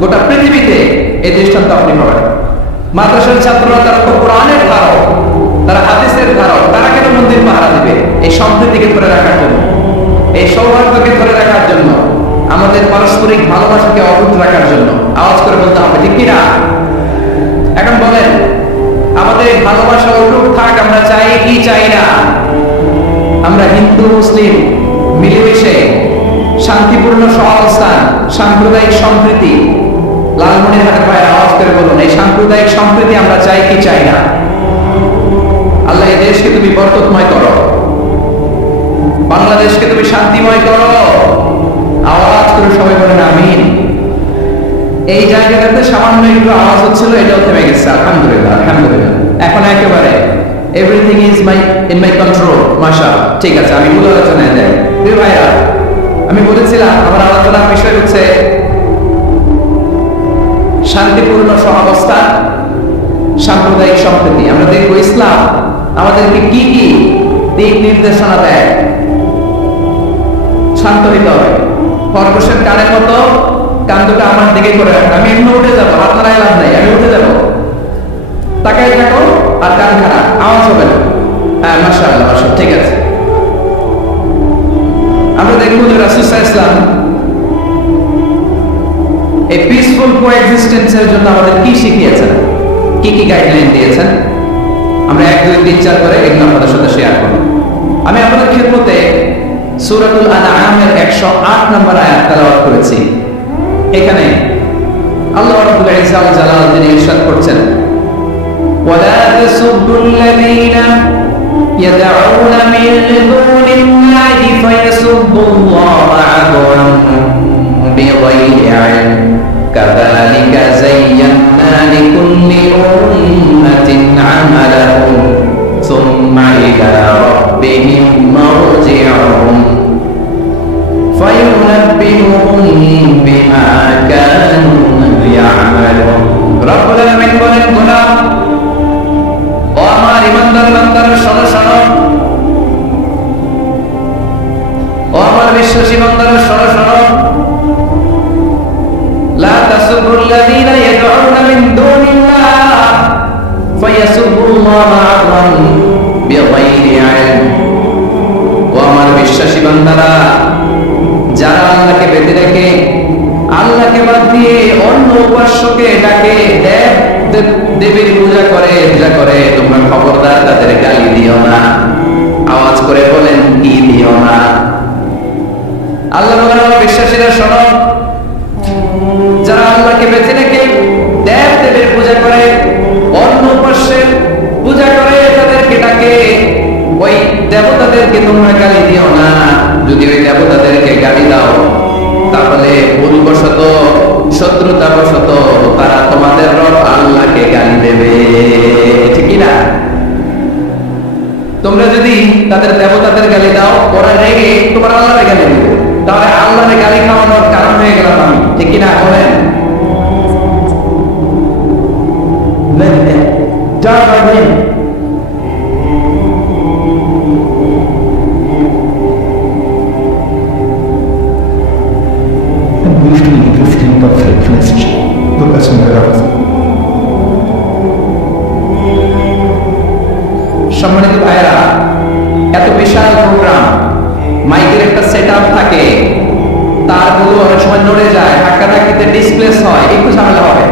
গোটা পৃথিবীতে এই দৃষ্টান্ত আপনি পাবেন। মাদ্রাসার ছাত্ররা তারা তো কোরআনের ধারক, তারা হাদিসের ধারক, তারা কেন মন্দির পাহারা দিবে? এই সম্প্রীতিকে ধরে রাখার জন্য, এই সৌহার্দ্যকে ধরে রাখার জন্য, আমাদের পারস্পরিক ভালোবাসাকে অটুট রাখার জন্য। আওয়াজ করে বলতে হবে, ঠিক কিনা? এখন বলেন, আমাদের এই ভালোবাসা অটুট থাক আমরা চাই কি চাই না? আমরা হিন্দু মুসলিম মিলেমিশে শান্তিপূর্ণ সহাবস্থান, সাম্প্রদায়িক সম্প্রীতি, লালমনিরহাটের ভাই আওয়াজ করে বলুন, এই সাম্প্রদায়িক সম্প্রীতি আমরা চাই কি চাই না? আল্লাহ এই দেশকে তুমি বরকতময় করো, বাংলাদেশকে তুমি শান্তিময় করো। আওয়াজ করে সবাই বলেন আমিন। এই জায়গাটাতে সামান্য একটু আওয়াজ হচ্ছিল, এটাও থেমে গেছে, আলহামদুলিল্লাহ আলহামদুলিল্লাহ। এখন একেবারে everything is in my control, মাশাআল্লাহ। ঠিক আছে, আমি মূল আলোচনায় যাই। প্রিয় ভাইরা, আমি বলেছিলাম আমার আলোচনার বিষয় হচ্ছে শান্তিপূর্ণ সহাবস্থান, সাম্প্রদায়িক সম্প্রীতি। আমরা দেখবো ইসলাম আমাদেরকে কি কি দিক নির্দেশনা দেয়। শান্ত হইতে হবে, খরগোশের কানের মতো কান দুটো আমার দিকে করে রাখো। আমি এমনি উঠে যাবো, হাত নাড়াই লাভ নাই, আমি উঠে যাবো, তাকাই থাকো আর কান খারাপ, আওয়াজ হবে না। হ্যাঁ, মাশাআল্লাহ মাশাআল্লাহ, ঠিক আছে। আমরা দেখবো যে রাসূল সাল্লাল্লাহু আলাইহি ওয়াসাল্লাম এই পিসফুল কোএক্সিস্টেন্সের জন্য আমাদের কি শিখিয়েছেন, কি কি গাইডলাইন দিয়েছেন। আমরা 1 2 3 4 করে এগুলো আপনাদের সাথে শেয়ার করব। আমি আপনাদের খিদমতে সূরাতুল আনআমের 108 নম্বর আয়াত তেলাওয়াত করেছি। এখানে আল্লাহ রাব্বুল ইজ্জা ওয়া জালাল তিনি ইরশাদ করছেন, ওয়ালা তাসুবুল্লাযীনা ইয়াদউনা মিন দুনিল্লাহি ফায়াসুবুল্লাহা আদওয়ান বিগাইরি ইলম কাযালিকা যায়্যানা লিকুল্লি উম্মাতিন আমালাহুম সুম্মা ইলা রাব্বিহিম মারজিউহুম ফায়ুনাব্বিউহুম বিমা কানু ইয়ামালুন। রব্বুল আলামিন বলেন, গোলাম ও আমার ইমানদার বান্দারা শোনো শোনো, ও আমার বিশ্বাসী বান্দারা শোনো শোনো, লা তাসুবুল্লাযীনা ইয়াদউনা মিন দুনিল্লাহ ফায়াসুবুল্লাহা আদওয়ান বিগাইরি ইলম। ও আমার বিশ্বাসী বান্দারা, যারা আল্লাহকে বেঁধে রেখে আল্লাহকে বাদ দিয়ে অন্য উপাস্যকে ডাকে, দেবীর পূজা করে, তোমরা খবরদার তাদের গালি দিও না। আওয়াজ করে বলেন, কি দিও না? আল্লাহ বলেন, আমার বিশ্বাসীরা শোনো, যারা আল্লাহকে বেঁধে রেখে দেবীর পূজা করে, অন্য উপাস্যের পূজা করে, তাদেরকে ডাকে, ওই দেবতাদেরকে তোমরা গালি দিও না। যদি ওই দেবতাদেরকে গালি দাও তাহলে ভুলবশত, শত্রুতাবশত তারা তোমাদের রব আল্লাহকে গালি দেবে, ঠিক না? তোমরা যদি তাদের দেবতাদের গালি দাও, ওরা রেগে তোমার আল্লাহরে গালি দেবে, তাহলে আল্লাহরে গালি খাওয়ানোর কারণ হয়ে গেলাম আমি, ঠিক কিনা বলেন? সম্মানিত ভাইরা, এত বিশাল প্রোগ্রাম, মাইকের একটা সেটআপ থাকে, তারপরে অনেক সময় নড়ে যায়, ধাক্কাধাক্কিতে ডিসপ্লেস হয়, একটু ঝামেলা হবে।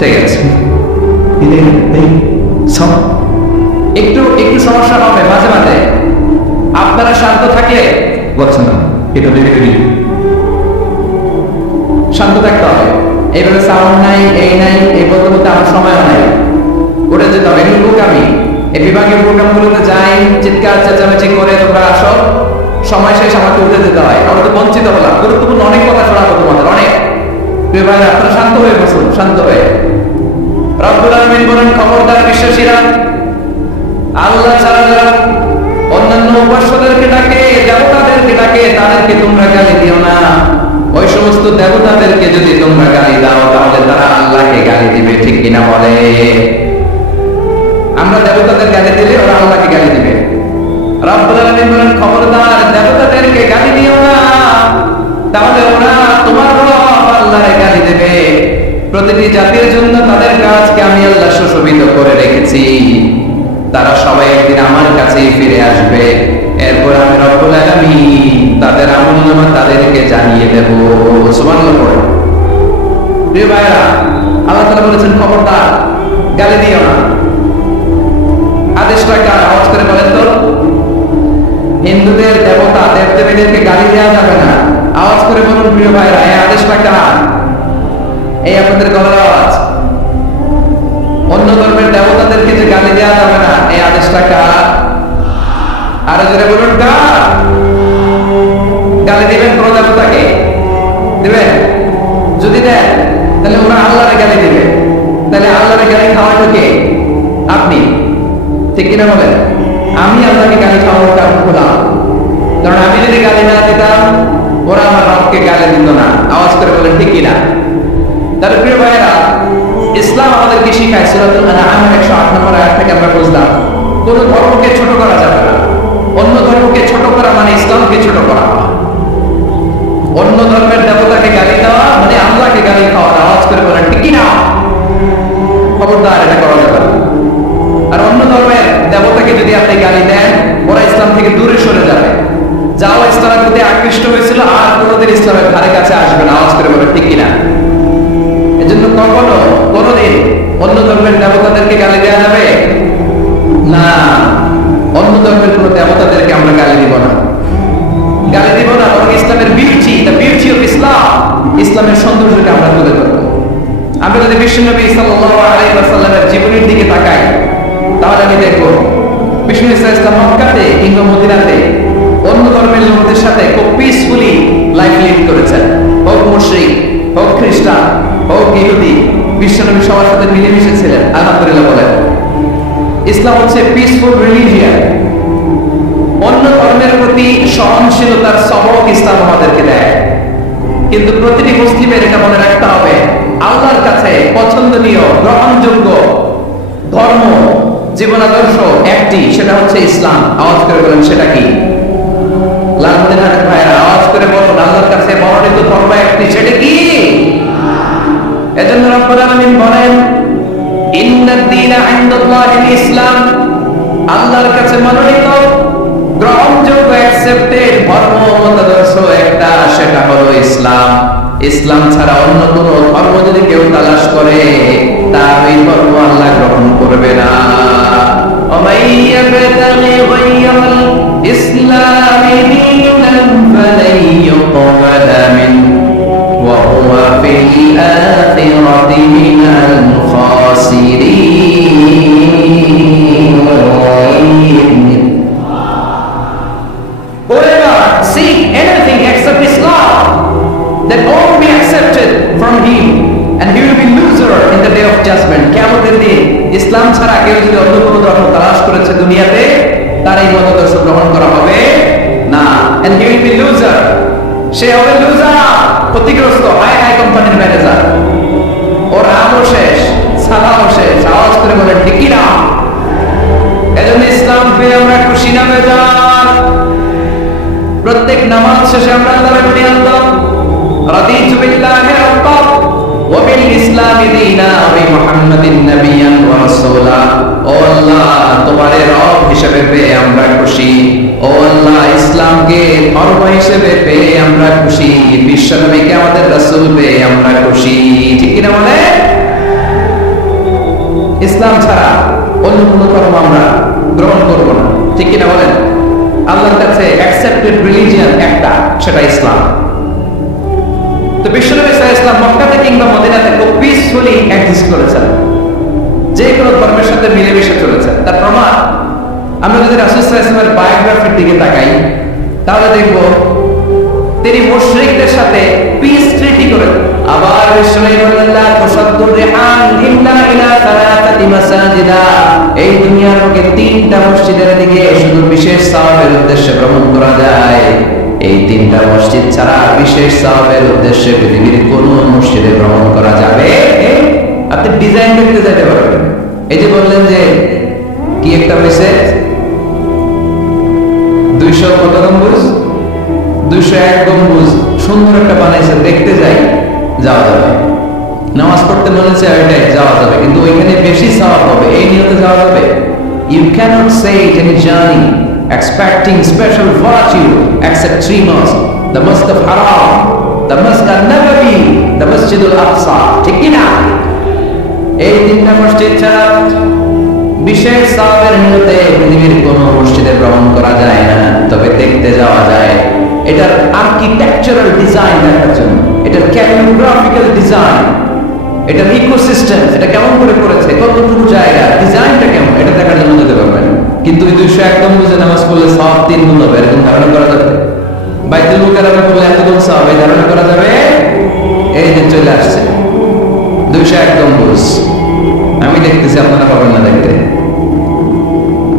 ঠিক আছে, একটু একটু সমস্যা হবে মাঝে মাঝে, আপনারা শান্ত থাকলে বলছেন না, এটা দেখে শান্ত থাকতে হবে। এইভাবে সাউন্ড নাই, এই নাই, এই বলতে বলতে আমার সময় নাই, উঠে যেতে হবে। এগুলো বোকামি। এই বিভাগীয় প্রোগ্রামগুলোতে যাই, চিৎকার চেঁচামেচি করে তোমরা আসো, সময় শেষ আমাকে উঠে যেতে হয়, আমরা তো বঞ্চিত হলাম। গুরুত্বপূর্ণ অনেক কথা শোনাবো তোমাদের, অনেক। প্রিয় ভাইরা, আপনারা শান্ত হয়ে বসুন, শান্ত হয়ে। রব্বুল আলামিন বলেন, খবরদার বিশ্বাসীরা, আল্লাহ ছাড়া যারা অন্যান্য উপাস্যদেরকে ডাকে, দেবতাদেরকে ডাকে, তাদেরকে তোমরা গালি দিও না। ওই সমস্ত দেবতাদেরকে যদি তোমরা গালি দাও, তাহলে তারা আল্লাহকে গালি দিবে, ঠিক কিনা বলে? আমরা দেবতাদের গালি দিলে ওরা আল্লাহকে গালি দিবে। রব্বুল আলামিন বলেন, খবরদার দেবতাদেরকে গালি দিও না, তাহলে ওরা তোমার রব আল্লাহকে গালি দেবে। প্রতিটি জাতির জন্য তাদের কাজকে আমি আল্লাহ সুশোভিত করে রেখেছি, তারা সবাই একদিন আমার কাছেই ফিরে আসবে। এরপর আমি রব্বুল আলামিন তাদের আমলনামা তাদেরকে জানিয়ে দেব। সুবহানাল্লাহ পড়ে। প্রিয় ভাইরা, আল্লাহ তাআলা বলেছেন, খবরদার গালি দিও না। আদেশটা কার? আওয়াজ করে বলেন তো। হিন্দুদের দেবতা দেবদেবীদেরকে গালি দেওয়া যাবে না। আওয়াজ করে বলুন প্রিয় ভাইরা, এই আদেশটা কার? এই আপনাদের গলার আওয়াজ। অন্য ধর্মের দেবতাদেরকে যে গালি দেওয়া যাবে না, এই আদেশটা কার? আরো জোরে বলুন, কার? গালি দিবেন কোন দেবতাকে? দিবেন? যদি দেন তাহলে ওরা আল্লাহরে গালি দিবে। তাহলে আল্লাহরে গালি খাওয়াটা কে? আপনি, ঠিক কিনা বলেন? আমি আল্লাহকে গালি খাওয়ানোর কারণ হলাম, কারণ আমি যদি গালি না দিতাম ওরা আমার রবকে গালি দিত না। আওয়াজ করে বলেন, ঠিক কিনা? তাহলে প্রিয় ভাইয়েরা, ইসলাম আমাদেরকে শিখায়, সূরাতুল আনআমের 108 নম্বর আয়াত থেকে আমরা বুঝলাম, কোন ধর্মকে ছোট করা যাবে না। অন্য ধর্মকে ছোট করা মানে ইসলামকে ছোট করা। অন্য ধর্মের দেবতাকে গালি দেওয়া মানে আল্লাহকে গালি খাওয়া। আওয়াজ করে বলেন, ঠিক কিনা? খবরদার, এটা করা যাবে না। আর অন্য ধর্মের দেবতাকে যদি আপনি গালি দেন, ওরা ইসলাম থেকে দূরে সরে যাবে। যাও ইসলামের প্রতি আকৃষ্ট হয়েছিল, আর কোনোদিন ইসলামের ধারে কাছে আসবে না। আওয়াজ করে বলেন, ঠিক কিনা? এজন্য কখনো কোনোদিন অন্য ধর্মের দেবতাদেরকে গালি দেওয়া যাবে না। অন্য ধর্মের কোন দেবতাদেরকে আমরা গালি দিব না, গালি দিব না। বরং ইসলামের beauty, the beauty of Islam, ইসলামের সৌন্দর্যকে আমরা তুলে ধরবো। আমরা যদি বিশ্বনবী সাল্লাল্লাহু আলাইহি ওয়াসাল্লামের জীবনের দিকে তাকাই, তাহলে আমি দেখবো বিশ্বনবী সাল্লাল্লাহু আলাইহি ওয়াসাল্লাম মক্কাতে কিংবা মদিনাতে অন্য ধর্মের লোকদের সাথে খুব পিসফুলি লাইফ লিড করেছেন। হোক মুশরিক, হোক খ্রিস্টান, হোক ইহুদি, বিশ্বনবী সবার সাথে মিলেমিশে ছিলেন। আলহামদুলিল্লাহ বলেন। ইসলাম হচ্ছে পিসফুল রিলিজিয়ন। অন্য ধর্মের প্রতি সহনশীলতার সবক ইসলাম আমাদেরকে দেয়। কিন্তু প্রতিটি মুসলিমের এটা মনে রাখতে হবে, আল্লাহর কাছে পছন্দনীয় গ্রহণযোগ্য ধর্ম, জীবনাদর্শ একটি, সেটা হচ্ছে ইসলাম। আওয়াজ করে বলেন, সেটা কি? লালমদিনার ভাইরা, আওয়াজ করে বলুন, আল্লাহর কাছে মনোনীত ধর্ম একটি, সেটা কি? এজন্য রব্বুল আলামিন বলেন, ইন্নাদ দীনা ইনদাল্লাহিল ইসলাম, আল্লাহর কাছে মনোনীত গ্রহণযোগ্য অ্যাকসেপ্টেড ধর্ম মতাদর্শ একটা, সেটা হলো ইসলাম। ইসলাম ছাড়া অন্য কোন ধর্ম যদি কেউ তালাশ করে, তার ওই ধর্ম আল্লাহ গ্রহণ করবে না। ওমাইয়াবতাগি গায়রাল ইসলামি দীনান ফালান ইউকবালা মিনহু ওয়া হুয়া ফিল আখিরাতি মিনাল খাসিরিন। Whoever seek anything except Islam, that all will be accepted from him, and he will be loser in the day of judgment. কিয়ামতের দিন ইসলাম ছাড়া কেউ যদি অন্য কোনো ধর্ম তালাশ করেছে দুনিয়াতে, তার এই মতাদর্শ গ্রহণ করা হবে না, and he will be loser. সে হবে লুজার, ক্ষতিগ্রস্ত। হাই হাই কোম্পানির ম্যানেজার, ওর আমও শেষ, সালাও শেষ। আওয়াজ করে বলেন, ঠিক কি না? এজন্য ইসলাম পেয়ে আমরা খুশি না বেজার? প্রত্যেক নামাজ শেষে আমরা আল্লাহর বলি, আল্লাহ রাদিতু বিল্লাহি রাব্বান ওয়া বিল ইসলামি দীনা ওয়া বিমুহাম্মাদিন নাবিয়্যান ওয়া রাসূলা। ও আল্লাহ, তোমার রব হিসেবে পেয়ে আমরা খুশি। ও আল্লাহ, ইসলামকে ধর্ম হিসেবে পেয়ে আমরা খুশি। বিশ্বনবীকে আমাদের রাসূল পেয়ে আমরা খুশি। ঠিক কি না বলে? ইসলাম ছাড়া অন্য কোনো ধর্ম আমরা গ্রহণ করব না। ঠিক কি না বলেন? আল্লাহর কাছে অ্যাকসেপ্টেড রিলিজিয়ন একটা, সেটা ইসলাম। তো বিশ্বনবী সাল্লাল্লাহু আলাইহি ওয়াসাল্লাম মক্কাতে কিংবা মদিনাতে খুব পিসফুলি এক্সিস্ট করেছেন, যে কোনো ধর্মের সাথে মিলেমিশে চলেছেন। তার প্রমাণ আমরা যদি রাসূল সাল্লাল্লাহু আলাইহি ওয়াসাল্লামের বায়োগ্রাফির দিকে তাকাই, তাহলে দেখব তিনি মুশরিকদের সাথে পিস ট্রিটি করেন। আবার বিশ্বনবী বলেন, লা তুসাদ্দুর রিহান ইল্লা ইলা সালাসাতি মাসাজিদা, এই দুনিয়ার বুকে তিনটা মসজিদের দিকে শুধু বিশেষ সওয়াবের উদ্দেশ্যে ভ্রমণ করা যায়। এই তিনটা মসজিদ ছাড়া বিশেষ সওয়াবের উদ্দেশ্যে পৃথিবীর কোন মসজিদে ভ্রমণ করা যাবে। আপনি ডিজাইন দেখতে যেতে পারবেন। এই যে বললেন যে কি একটা হয়েছে 200 কত গম্বুজ, 201 গম্বুজ সুন্দর একটা বানাইছে, দেখতে যাই, যাওয়া যাবে। নামাজ পড়তে মনে চায় ওইটাই যাওয়া যাবে, কিন্তু ওইখানে বেশি সওয়াব হবে, এই নিয়তে যাওয়া যাবে। You cannot say it in a journey expecting special virtue except 3 mosques: the Mosque of Haram, the Mosque al-Nabawi, the Masjid al-Aqsa। ঠিক কি না? এই তিনটা মসজিদ ছাড়া বিশেষ সওয়াবের নিয়তে পৃথিবীর কোন মসজিদে ভ্রমণ করা যায় না, তবে দেখতে যাওয়া যায়। এটার আর্কিটেকচারাল ডিজাইন দেখার জন্য, এটার ক্যালিগ্রাফিক্যাল ডিজাইন, এটার ইকোসিস্টেম, এটা কেমন করে করেছে, কতটুকু জায়গা, ডিজাইনটা কেমন, এটা দেখার জন্য যেতে পারবেন। কিন্তু ওই 201 গম্বুজে নামাজ পড়লে সওয়াব 3 গুণ হবে, এরকম ধারণা করা যাবে? বাইতুল মুকাররমে পড়লে এত গুণ সওয়াব, এই ধারণা করা যাবে? এই যে চলে আসছে 201 গম্বুজ, আমি দেখতেছি, আপনারা পাবেন না দেখতে।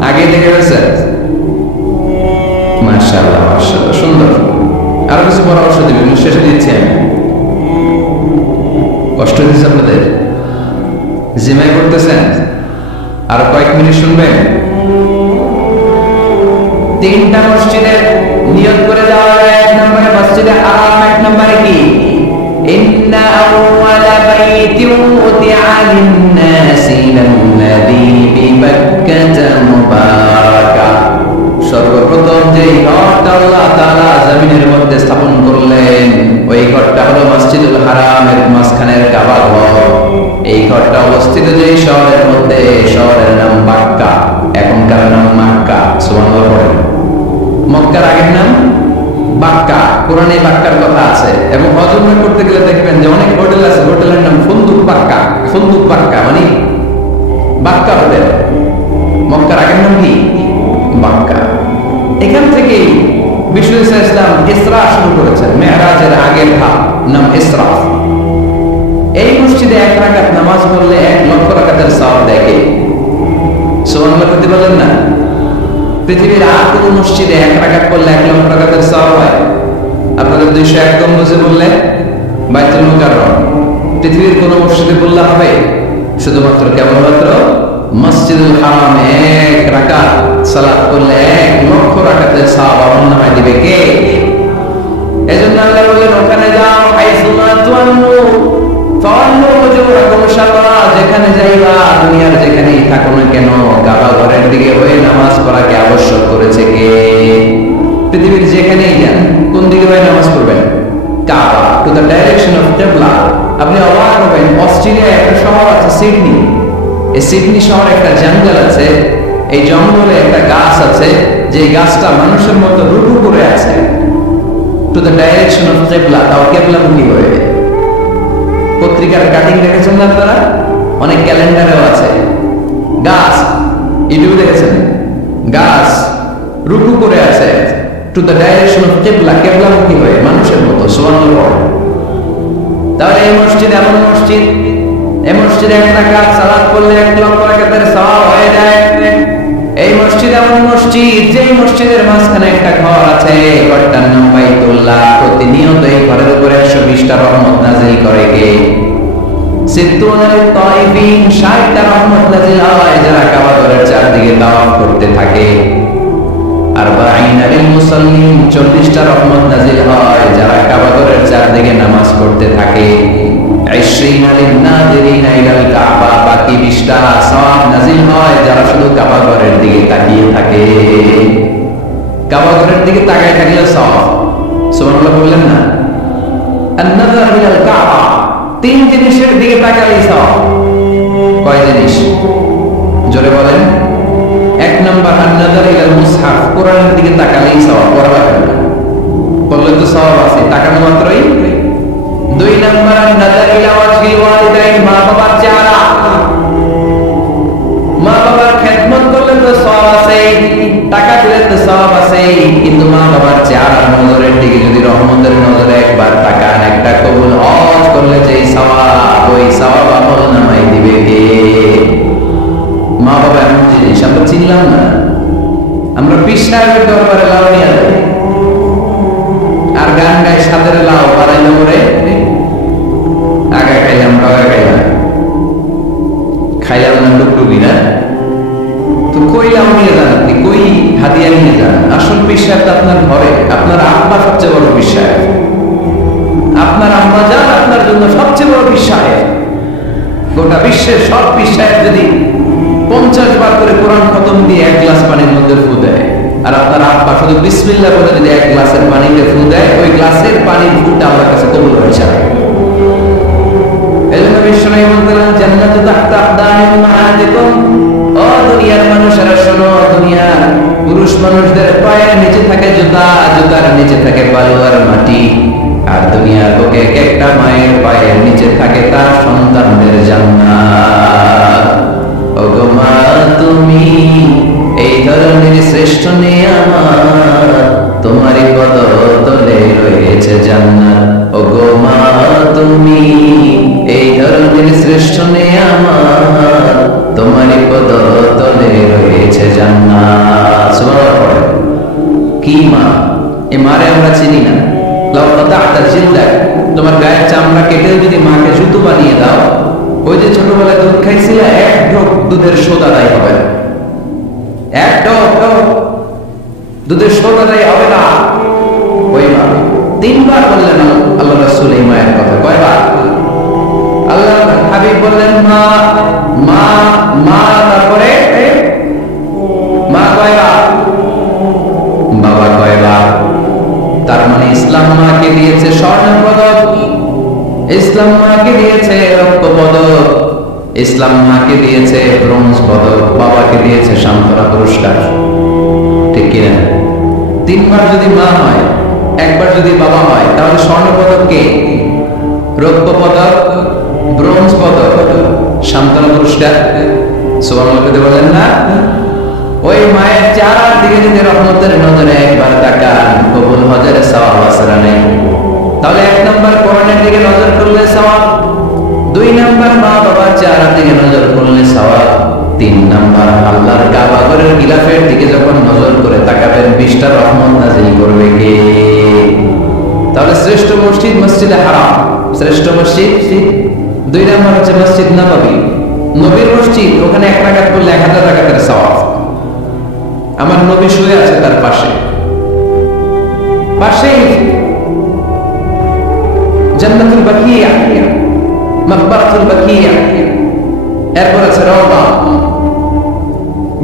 আগে দেখে গেছে, মাশাআল্লাহ মাশাআল্লাহ, সুন্দর। আরো কিছু পরামর্শ দিবেন, শেষে দিচ্ছি আমি। কষ্ট দিচ্ছে আপনাদের, জিমাই করতেছেন, আর কয়েক মিনিট শুনবেন। তিনটা মসজিদের নিয়ত করে যাওয়া যায়। 1 নম্বরে মসজিদে হারাম, 1 নম্বরে কি? ইন্না আউওয়ালা বাইতিন উদিআ লিন-নাসি লাল্লাযী বিবাক্কাতা মুবারাকা, সর্বপ্রথম যে ঘরটা আল্লাহ তাআলা জমিনের মধ্যে স্থাপন করলেন, ওই ঘরটা হলো মসজিদুল হারামের মাঝখানের কাবা ঘর। এই ঘরটা অবস্থিত যে শহরের মধ্যে, শহরের নাম বাক্কা, এখনকার নাম মক্কা। সুবহানাল্লাহ পড়েন। মক্কার আগের নাম বাক্কা, কোরআনে বাক্কার কথা আছে। এবং হজম করতে গেলে দেখবেন যে অনেক হোটেল আছে, হোটেলের নাম ফুন্দুক বাক্কা। ফুন্দুক বাক্কা মানে বাক্কা হোটেল। মক্কার আগের নাম কি? বাক্কা। এখান থেকেই বিষ্ণু ইসলাম ইসরা শুরু করেছেন, মেরাজের আগের ধাপ নাম ইসরা। এই মসজিদে 1 রাকাত নামাজ পড়লে 1 লক্ষ রাকাতের সওয়াব দেয়। সুবহানাল্লাহ বলতে বলেন না? পৃথিবীর আর কোন মসজিদে 1 রাকাত পড়লে 1 লক্ষ রাকাতের সওয়াব হয়? আপনাদের 201 গম্বুজে বললে, বাইতুল মুকাররম, পৃথিবীর কোন মসজিদে বললে হবে? শুধুমাত্র কেবলমাত্র মসজিদুল হারামে 1 রাকাত সালাত করলে 1 লক্ষ রাকাতের সওয়াব আমার নামায় দিবে কে? এজন্য আল্লাহ বলেন, ওখানে যাও, হাইসুমা তুআন্নু ফাআন্নু ওয়াজহুকুম শাতরা, যেখানে যাইবা, দুনিয়ার যেখানেই থাকো না কেন, কাবা ঘরের দিকে হয়ে নামাজ পড়াকে আবশ্যক করেছে কে? পৃথিবীর যেখানেই যান, কোন দিকে হয়ে নামাজ পড়বেন? কাবা, টু দ্য ডাইরেকশন অফ কিবলা। আপনি অবাক হবেন, অস্ট্রেলিয়ায় একটা শহর আছে সিডনি। এই সিডনি শহরে একটা জঙ্গল আছে, এই জঙ্গলে একটা গাছ আছে, যে গাছটা মানুষের মতো রুকু করে আছে, টু দ্য ডাইরেকশন অফ কিবলা, তাও কিবলামুখী হয়ে। পত্রিকার কাটিং দেখেছেন না আপনারা? অনেক ক্যালেন্ডারেও আছে গাছ, ইউটিউবে দেখেছেন, গাছ রুকু করে আছে, টু দ্য ডাইরেকশন অফ কিবলা, কিবলামুখী হয়ে, মানুষের মতো। সুবহানাল্লাহ। তাহলে এই মসজিদ এমন মসজিদ, এই মসজিদে 1 রাকাত সালাত করলে 1 লক্ষ রাকাতের সওয়াব হয়ে যায়। এই মসজিদ এমন মসজিদ, যেই মসজিদের মাঝখানে একটা ঘর আছে, ঘরটার নাম বাইতুল্লাহ। প্রতিনিয়ত এই ঘরের উপরে 120টা রহমত নাযিল করে কে? সিদ্দুনাল তাইবিন, 60টা রহমত নাযিল হয় যারা কাবা ঘরের চারদিকে তাওয়াফ করতে থাকে। আরবাঈনা লিল মুসাল্লিন, 40টা রহমত নাযিল হয় যারা কাবা ঘরের চারদিকে নামাজ পড়তে থাকে। 20 লিন নাযিরিনা ইলাল কাবা, বাকি 20টা সওয়াব নাযিল হয় যারা শুধু কাবা ঘরের দিকে তাকিয়ে থাকে। কাবা ঘরের দিকে তাকিয়ে থাকলে সওয়াব। সুবহানাল্লাহ বললেন না? আন-নাযার ইলাল কাবা, 3 জিনিসের দিকে তাকালেই সওয়াব। কয় জিনিস? জোরে বলেন। 1 নাম্বার আন-নাযার ইলাল মুসহাফ, কোরআনের দিকে তাকালেই সওয়াব, পড়া লাগবে না, বললে তো সওয়াব আছে, তাকানো মাত্রই। দুই নাম্বার আন-নাযার ইলা ওয়াজহিল ওয়ালিদাইন, মা বাবার চেহারা, মা বাবার খেদমত করলে তো সওয়াব আছে, টাকা দিলে তো সওয়াব আছে, কিন্তু মা বাবার চেহারার নজরের দিকে যদি রহমতের নজরে একবার তাকান, একটা কবুল হজ করলে যে সওয়াব, ওই সওয়াব আমল নামায় দিবে কে? মা বাবা এমন জিনিস আমরা চিনলাম না। আমরা পীর সাহেবের দরবারে লাউ নিয়ে যাই আর গান গাই, সাদের লাউ বাড়াইলে পরে আগা খাইলাম বাগা খাইলাম, খাইলাম না টুকটুকি না। তো কই লাউ নিয়ে যান আপনি, কই হাদিয়া নিয়ে যান? আসল পীর সাহেব আপনার ঘরে, আপনার আব্বা সবচেয়ে বড় পীর সাহেব, আপনার আম্মা জান আপনার জন্য সবচেয়ে বড় পীর সাহেব। গোটা বিশ্বের সব পীর সাহেব যদি 50 বার করে কোরআন খতম দিয়ে এক গ্লাস পানির মধ্যে ফু দেয়, আর আপনার আব্বা শুধু বিসমিল্লাহ বলে যদি এক গ্লাসের পানিতে ফু দেয়, ওই গ্লাসের পানির ফুটা আমার কাছে কবুল হয়ে যায়। এজন্য বিশ্বনবী বলতেন, জান্নাতু তাহতা আকদামিল উম্মাহাতিকুম, ও দুনিয়ার মানুষেরা শোনো, দুনিয়ার পুরুষ মানুষদের পায়ের নিচে থাকে জুতা, জুতার নিচে থাকে বালু আর মাটি, আর দুনিয়ার বুকে একটা মায়ের পায়ের নিচে থাকে তার সন্তানদের জান্নাত। ওগো মা তুমি এই ধরনের শ্রেষ্ঠ নিয়ামত, তোমারই পদতলে রয়েছে জান্নাত। ওগো মা তুমি এই ধরনের শ্রেষ্ঠ নিয়ামত, তোমারই পদতলে রয়েছে জান্নাত। সুবহানাল্লাহ। কি মা? এই মারে আমরা চিনি না। লাউ কাতা'তা জিলদাক, তোমার গায়ের চামড়া কেটেও যদি মাকে জুতো বানিয়ে দাও, ওই যে ছোটবেলায় দুধ খাইছিলে, এক ঢোক দুধের শোধ আদায় হবে না, এক ঢোক দুধের শোধ আদায় হবে না। ওই মা 3 বার বললেন আল্লাহ রাসূল এই মায়ের কথা। কয়বার? আল্লাহ হাবিব বললেন মা মা মা, তারপরে মা কয়বার? বাবা কয়বার? তার মানে ইসলাম মাকে দিয়েছে স্বর্ণ পদক, ইসলাম মাকে দিয়েছে রৌপ্য পদক, ইসলাম মাকে দিয়েছে ব্রোঞ্জ পদক, বাবাকে দিয়েছে সান্ত্বনা পুরস্কার। ঠিক কিনা? 3 বার যদি মা হয়, একবার যদি বাবা হয়, তাহলে স্বর্ণ পদক কে? রৌপ্য পদক, ব্রোঞ্জ পদক, সান্ত্বনা পুরস্কার। সুবহানাল্লাহ বলেন না? ওই মায়ের চেহারার দিকে যদি রহমতের নজরে একবার তাকান, কবুল হজের সওয়াব আছে না নাই? তাহলে 1 নাম্বার কোরআনের দিকে নজর করলে সওয়াব, 2 নাম্বার মা বাবার চেহারার দিকে নজর করলে সওয়াব, 3 নাম্বার আল্লাহর কাবা ঘরের গিলাফের দিকে যখন নজর করে তাকাবেন, 20টা রহমত নাযিল করবে কে? তাহলে শ্রেষ্ঠ মসজিদ মসজিদে হারাম, শ্রেষ্ঠ মসজিদ। 2 নাম্বার হচ্ছে মসজিদ নববী, নবীর মসজিদ, ওখানে 1 রাকাত পড়লে 1000 রাকাতের সওয়াব। আমার নবী শুয়ে আছে তার পাশে, পাশেই জান্নাতুল বাকিয়া, মাকবারাতুল বাকিয়া, এরপর আছে রওজা।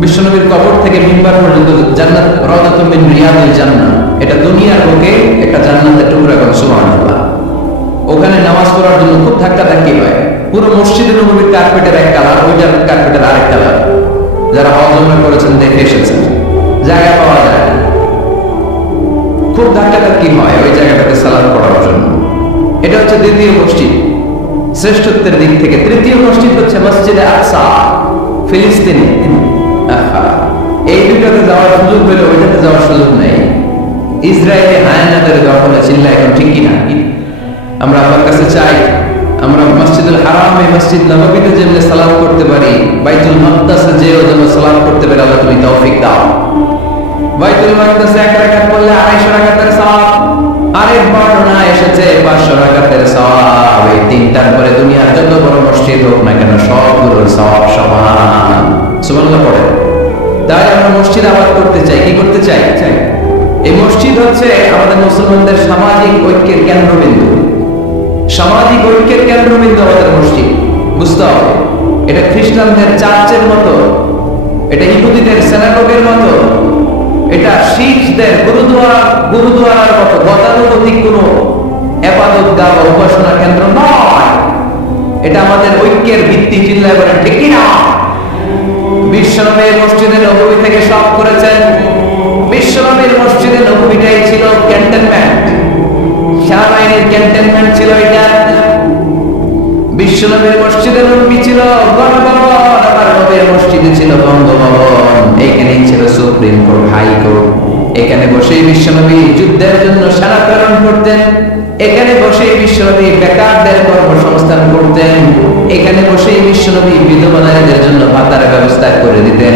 বিশ্বনবীর কবর থেকে মিম্বার পর্যন্ত জান্নাত, রাওযাতুম মিন রিয়াদিল জান্নাহ, এটা দুনিয়ার বুকে একটা জান্নাতের টুকরা। কোন সুবহানাল্লাহ। ওখানে নামাজ পড়ার জন্য খুব ধাক্কাধাক্কি হয়। পুরো মসজিদের নববীর কার্পেটের এক কালার, ওইটার কার্পেটের আরেক কালার। যারা হজ উমরা করেছেন দেখে এসেছেন, জায়গা পাওয়া যায় না, খুব ধাক্কাধাক্কি হয় ওই জায়গাটাতে সালাত পড়ার জন্য। এটা হচ্ছে দ্বিতীয় মসজিদ শ্রেষ্ঠত্বের দিক থেকে। তৃতীয় মসজিদ হচ্ছে মসজিদে আকসা, ফিলিস্তিনে। এই দুইটাতে যাওয়ার সুযোগ হলে ওইটাতে যাওয়ার সুযোগ নেই। ইসরায়েলে হায়ানাদের দখলে ছিল এখন, ঠিক কিনা? আমরা আল্লাহর কাছে চাই আমরা মসজিদুল হারামে, মসজিদ নববীতে যেমনি সালাত করতে পারি, বাইতুল মাকদাসে যেও যেন সালাত করতে পারি, আল্লাহ তুমি তৌফিক দাও। বাইতুল মাকদাসে 1 রাকাত পড়লে 250 রাকাতের সওয়াব, আরেক বর্ণনা এসেছে 500 রাকাতের সওয়াব। এই 3টার পরে দুনিয়ার যত বড় মসজিদ হোক না কেন, সবগুলোর সওয়াব সমান। সুবহানাল্লাহ পড়ে। তাই আমরা মসজিদ আবাদ করতে চাই। কি করতে চাই? এই মসজিদ হচ্ছে আমাদের মুসলমানদের সামাজিক ঐক্যের কেন্দ্রবিন্দু। সামাজিক ঐক্যের কেন্দ্রবিন্দু আমাদের মসজিদ। বুঝতে হবে, এটা খ্রিস্টানদের চার্চের মতো, এটা ইহুদিদের সিনাগোগের মতো, এটা শিখদের গুরুদুয়ারার মতো গতানুগতিক কোনো ইবাদতগাহ বা উপাসনা কেন্দ্র নয়। এটা আমাদের ঐক্যের ভিত্তি। চিল্লায় বলেন ঠিক কিনা? বিশ্বনবীর মসজিদে নববী থেকে সব করেছেন। বিশ্বনবীর মসজিদে নববীটাই ছিল ক্যান্টনমেন্ট, সেনাবাহিনীর ক্যান্টনমেন্ট ছিল এটা। বিশ্বনবীর মসজিদে নববী ছিল গণভবন, আবার নবীর মসজিদে ছিল বঙ্গভবন। এখানেই ছিল সুপ্রিম কোর্ট, হাইকোর্ট। এখানে বসেই বিশ্বনবী যুদ্ধের জন্য সেনা প্রেরণ করতেন। এখানে বসেই বিশ্বনবী বেকারদের কর্মসংস্থান করতেন। এখানে বসেই বিশ্বনবী বিধবা নারীদের জন্য ভাতার ব্যবস্থা করে দিতেন।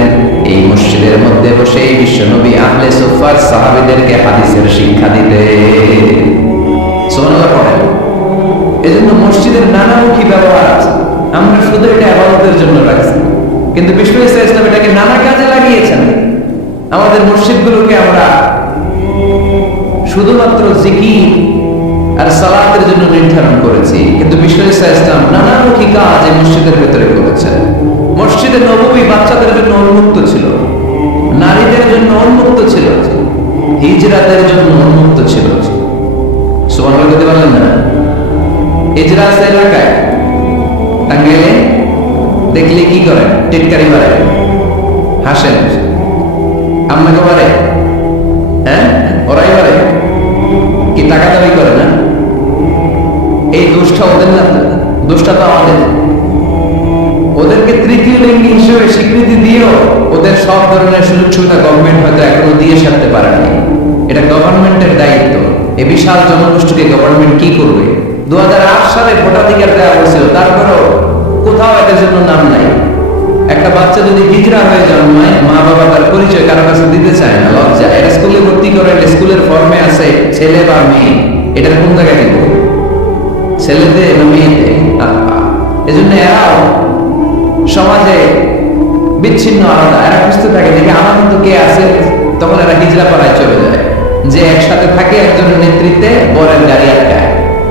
এই মসজিদের মধ্যে বসেই বিশ্বনবী আহলে সুফার সাহাবীদেরকে হাদিসের শিক্ষা দিতেন। সুবহানাল্লাহ পড়েন। এজন্য মসজিদের নানামুখী ব্যবহার আছে। আমরা শুধু এটা ইবাদতের জন্য রাখছি, কিন্তু বিশ্ব ইসলাম এটাকে নানা কাজে লাগিয়েছেন। আমাদের মসজিদগুলোকে আমরা শুধুমাত্র জিকির আর সালাতের জন্য নির্ধারণ করেছি, কিন্তু বিশ্ব ইসলাম নানামুখী কাজ এই মসজিদের ভেতরে করেছেন। মসজিদে নববী বাচ্চাদের জন্য উন্মুক্ত ছিল, নারীদের জন্য উন্মুক্ত ছিল, হিজরাতের জন্য উন্মুক্ত ছিল। সুবহানাল্লাহ বলতে পারলেন না? হিজরাত এলাকায় টাঙ্গাইলে দেখলে কি করেন? টিটকারি মারে, হাসেন, আপনাকে মারে, হ্যাঁ ওরাই মারে, কি টাকা দাবি করে না? এই দোষটা ওদের না, দোষটা তো আমাদের। ওদেরকে তৃতীয় লিঙ্গ হিসেবে স্বীকৃতি দিয়েও ওদের সব ধরনের সুযোগ সুবিধা গভর্নমেন্ট হয়তো এখনো দিয়ে সারতে পারেনি। এটা গভর্নমেন্টের দায়িত্ব। এই বিশাল জনগোষ্ঠীকে গভর্নমেন্ট কি করবে? 2008 সালে ভোটাধিকার দেওয়া হয়েছিল, তারপরও কোথাও এদের জন্য নাম নাই। একটা বাচ্চা যদি হিজড়া হয়ে জন্মায়, মা বাবা তার পরিচয় কারো কাছে দিতে চায় না, লজ্জা। এরা স্কুলে ভর্তি করে, স্কুলের ফর্মে আছে ছেলে বা মেয়ে, এটার কোন জায়গায় দিব? ছেলেতে না মেয়েতে? এজন্য এরাও সমাজে বিচ্ছিন্ন, আলাদা। এরা বুঝতে থাকে দেখে আমার মতো কে আছে, তখন এরা হিজড়া পাড়ায় চলে যায়, যে একসাথে থাকে একজনের নেতৃত্বে, বরের গাড়ি আটকায়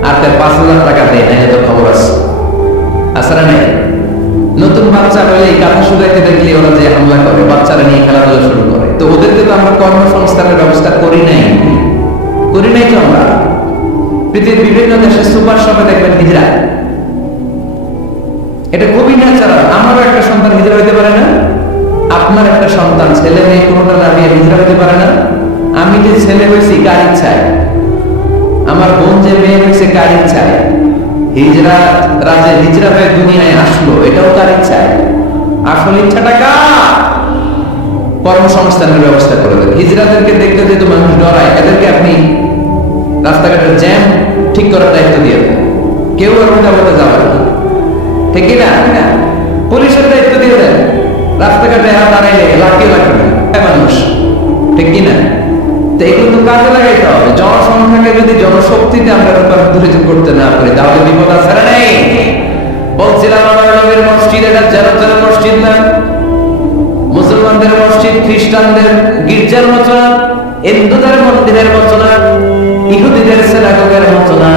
আর তার 5,000 টাকা দেয় না। এত খবর আছে, আসরা নেই। নতুন বাচ্চা হলে এই কথা শুধাইতে দেখলে ওরা যে হামলা করে, বাচ্চারা নিয়ে খেলাধুলা শুরু করে। তো ওদেরকে তো আমরা কর্মসংস্থানের ব্যবস্থা করি নাই তো আমরা। পৃথিবীর বিভিন্ন দেশে সুপার শপে দেখবেন হিজড়া, এটা খুবই ন্যাচারাল। আমারও একটা সন্তান হিজড়া হইতে পারে না? আপনার একটা সন্তান, ছেলে মেয়ে কোনোটা না বিয়ে হিজড়া হইতে পারে না? আমি যে ছেলে হয়েছি কার ইচ্ছায়, আমার বোন যে মেয়ে হয়েছে কার ইচ্ছায়, হিজরা রাজে হিজরা হয়ে দুনিয়ায় আসলো এটাও তার ইচ্ছায়। আসল ইচ্ছাটা কার? কর্মসংস্থানের ব্যবস্থা করে দেন। হিজরাদেরকে দেখতে যেহেতু মানুষ ডরায়, এদেরকে আপনি রাস্তাঘাটের জ্যাম ঠিক করার দায়িত্ব দিয়ে দেন, কেউ আর মোটামুটি যাবে না, ঠিক না? পুলিশের দায়িত্ব দিয়ে দেন, রাস্তাঘাটে দাঁড়াইলে লাঠিও লাগবে না মানুষ, ঠিক কিনা? তো এগুলো তো কাজে লাগাইতে হবে। জনসংখ্যাকে যদি জনশক্তিতে আমরা রূপান্তরিত করতে না পারি, তাহলে বিপদ আছে না? নেই। বলছিলাম আমার নবীর মসজিদ এটা জেরুজালেম মসজিদ না, মুসলমানদের মসজিদ, খ্রিস্টানদের গির্জার মতো না, হিন্দুদের মন্দিরের মতো না, ইহুদিদের সিনাগোগের মতো না,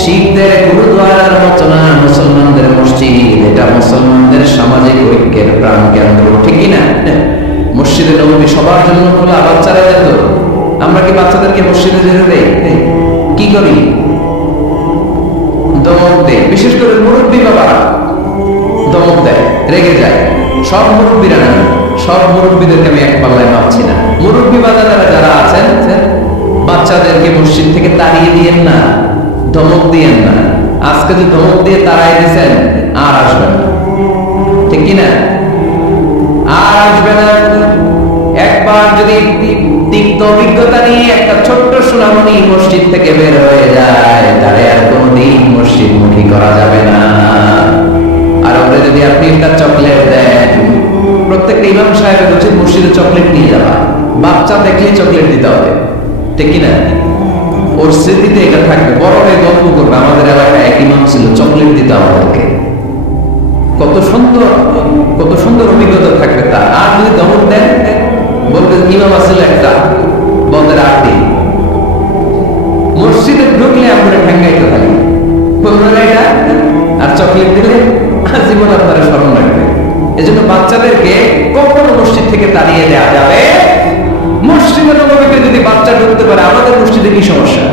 শিখদের গুরুদ্বারার মতো না। মুসলমানদের মসজিদ এটা মুসলমানদের সামাজিক ঐক্যের প্রাণ কেন্দ্র, ঠিক কিনা? মসজিদে নববী সবার জন্য খোলা, বাচ্চারা যেত। আমরা কি বাচ্চাদেরকে মসজিদে যেতে দেই? কি করি? দমক দেয়, বিশেষ করে মুরব্বী বাবা দমক দেয়, রেগে যায়। সব মুরব্বীরা না, সব মুরব্বীদেরকে আমি এক পাল্লায় মাপছি না। মুরব্বী বাজারেরা যারা আছেন, বাচ্চাদেরকে মসজিদ থেকে তাড়িয়ে দিয়েন না, ধমক দিয়েন না। আজকে যে ধমক দিয়ে তাড়াই দিয়েছেন, আর আসবে না, ঠিক কিনা? আর আসবে না। একবার যদি তিক্ত অভিজ্ঞতা নিয়ে একটা ছোট্ট সোনামণি মসজিদ থেকে বের হয়ে যায়, তারে আর কোনদিন মসজিদ মুখী করা যাবে না। আর ওরে যদি আপনি একটা চকলেট দেন, প্রত্যেকটা ইমাম সাহেবের উচিত মসজিদে চকলেট নিয়ে যাওয়া। বাচ্চা দেখলেই চকলেট দিতে হবে, ঠিক কিনা? ওর স্মৃতিতে এটা থাকবে, বড় হয়ে গল্প করবে আমাদের এলাকায় এক ইমাম ছিল, চকলেট দিতে আমাদেরকে। কত সুন্দর অভিজ্ঞতা থাকবে তার। আর যদি দমক দেন, বলতে ইমাম আসলে একটা বন্ধের আটটি মসজিদে ঢুকলে আমরা ঠেঙ্গাইতে থাকি, বলবেন এটা, আর চকলেট দিলে জীবন আপনারা স্মরণ রাখবে। এজন্য বাচ্চাদেরকে কখনো মসজিদ থেকে তাড়িয়ে দেওয়া যাবে। মসজিদে নববীতে যদি বাচ্চা ঢুকতে পারে, আমাদের মসজিদে কি সমস্যা?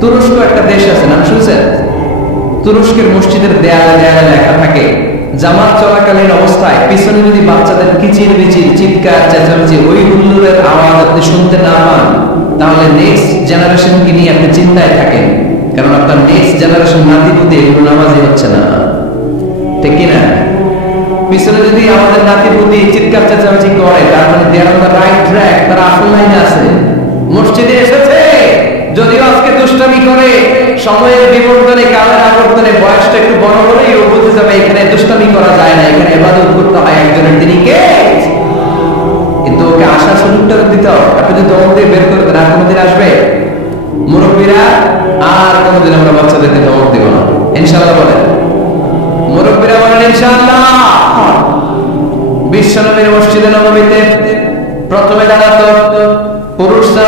তুরস্ক একটা দেশ আছে, নাম শুনছেন? তুরস্কের মসজিদের দেয়ালে দেয়ালে লেখা থাকে জামাত চলাকালীন অবস্থায় পিছনে যদি বাচ্চাদের কিচির মিচির চিৎকার চেঁচামেচি ওই হুল্লোড়ের আওয়াজ আপনি শুনতে না পান, তাহলে নেক্সট জেনারেশনকে নিয়ে আপনি চিন্তায় থাকেন, কারণ আপনার নেক্সট জেনারেশন নাতিপুতি এগুলো নামাজি হচ্ছে না, ঠিক কিনা? পিছনে যদি আমাদের নাতিপুতি চিৎকার চেঁচামেচি করে, তার মানে দে আর অন দ্য রাইট ট্র্যাক, তারা আসল লাইনে আছে, মসজিদে এসেছে। যদিও আজকে দুষ্টামি করে, সময়ের বিবর্তনে কালের আবর্তনে বয়সটা একটু বড় হলেই ও বুঝতে যাবে এখানে দুষ্টামি করা যায় না, এখানে ইবাদত করতে হয় একজনের, তিনি কে? কিন্তু ওকে আসার সুযোগটা দিতে হবে। আপনি যদি দৌড় দিয়ে বের করে দেন, আর কোনোদিন আসবে? মুরব্বীরা আর কোনোদিন আমরা বাচ্চাদেরকে দৌড় দিব না, ইনশাআল্লাহ বলেন। মুরব্বীরা বলেন ইনশাআল্লাহ। বিশ্বনবীর মসজিদে নববীতে প্রথমে দাঁড়াতো পুরুষরা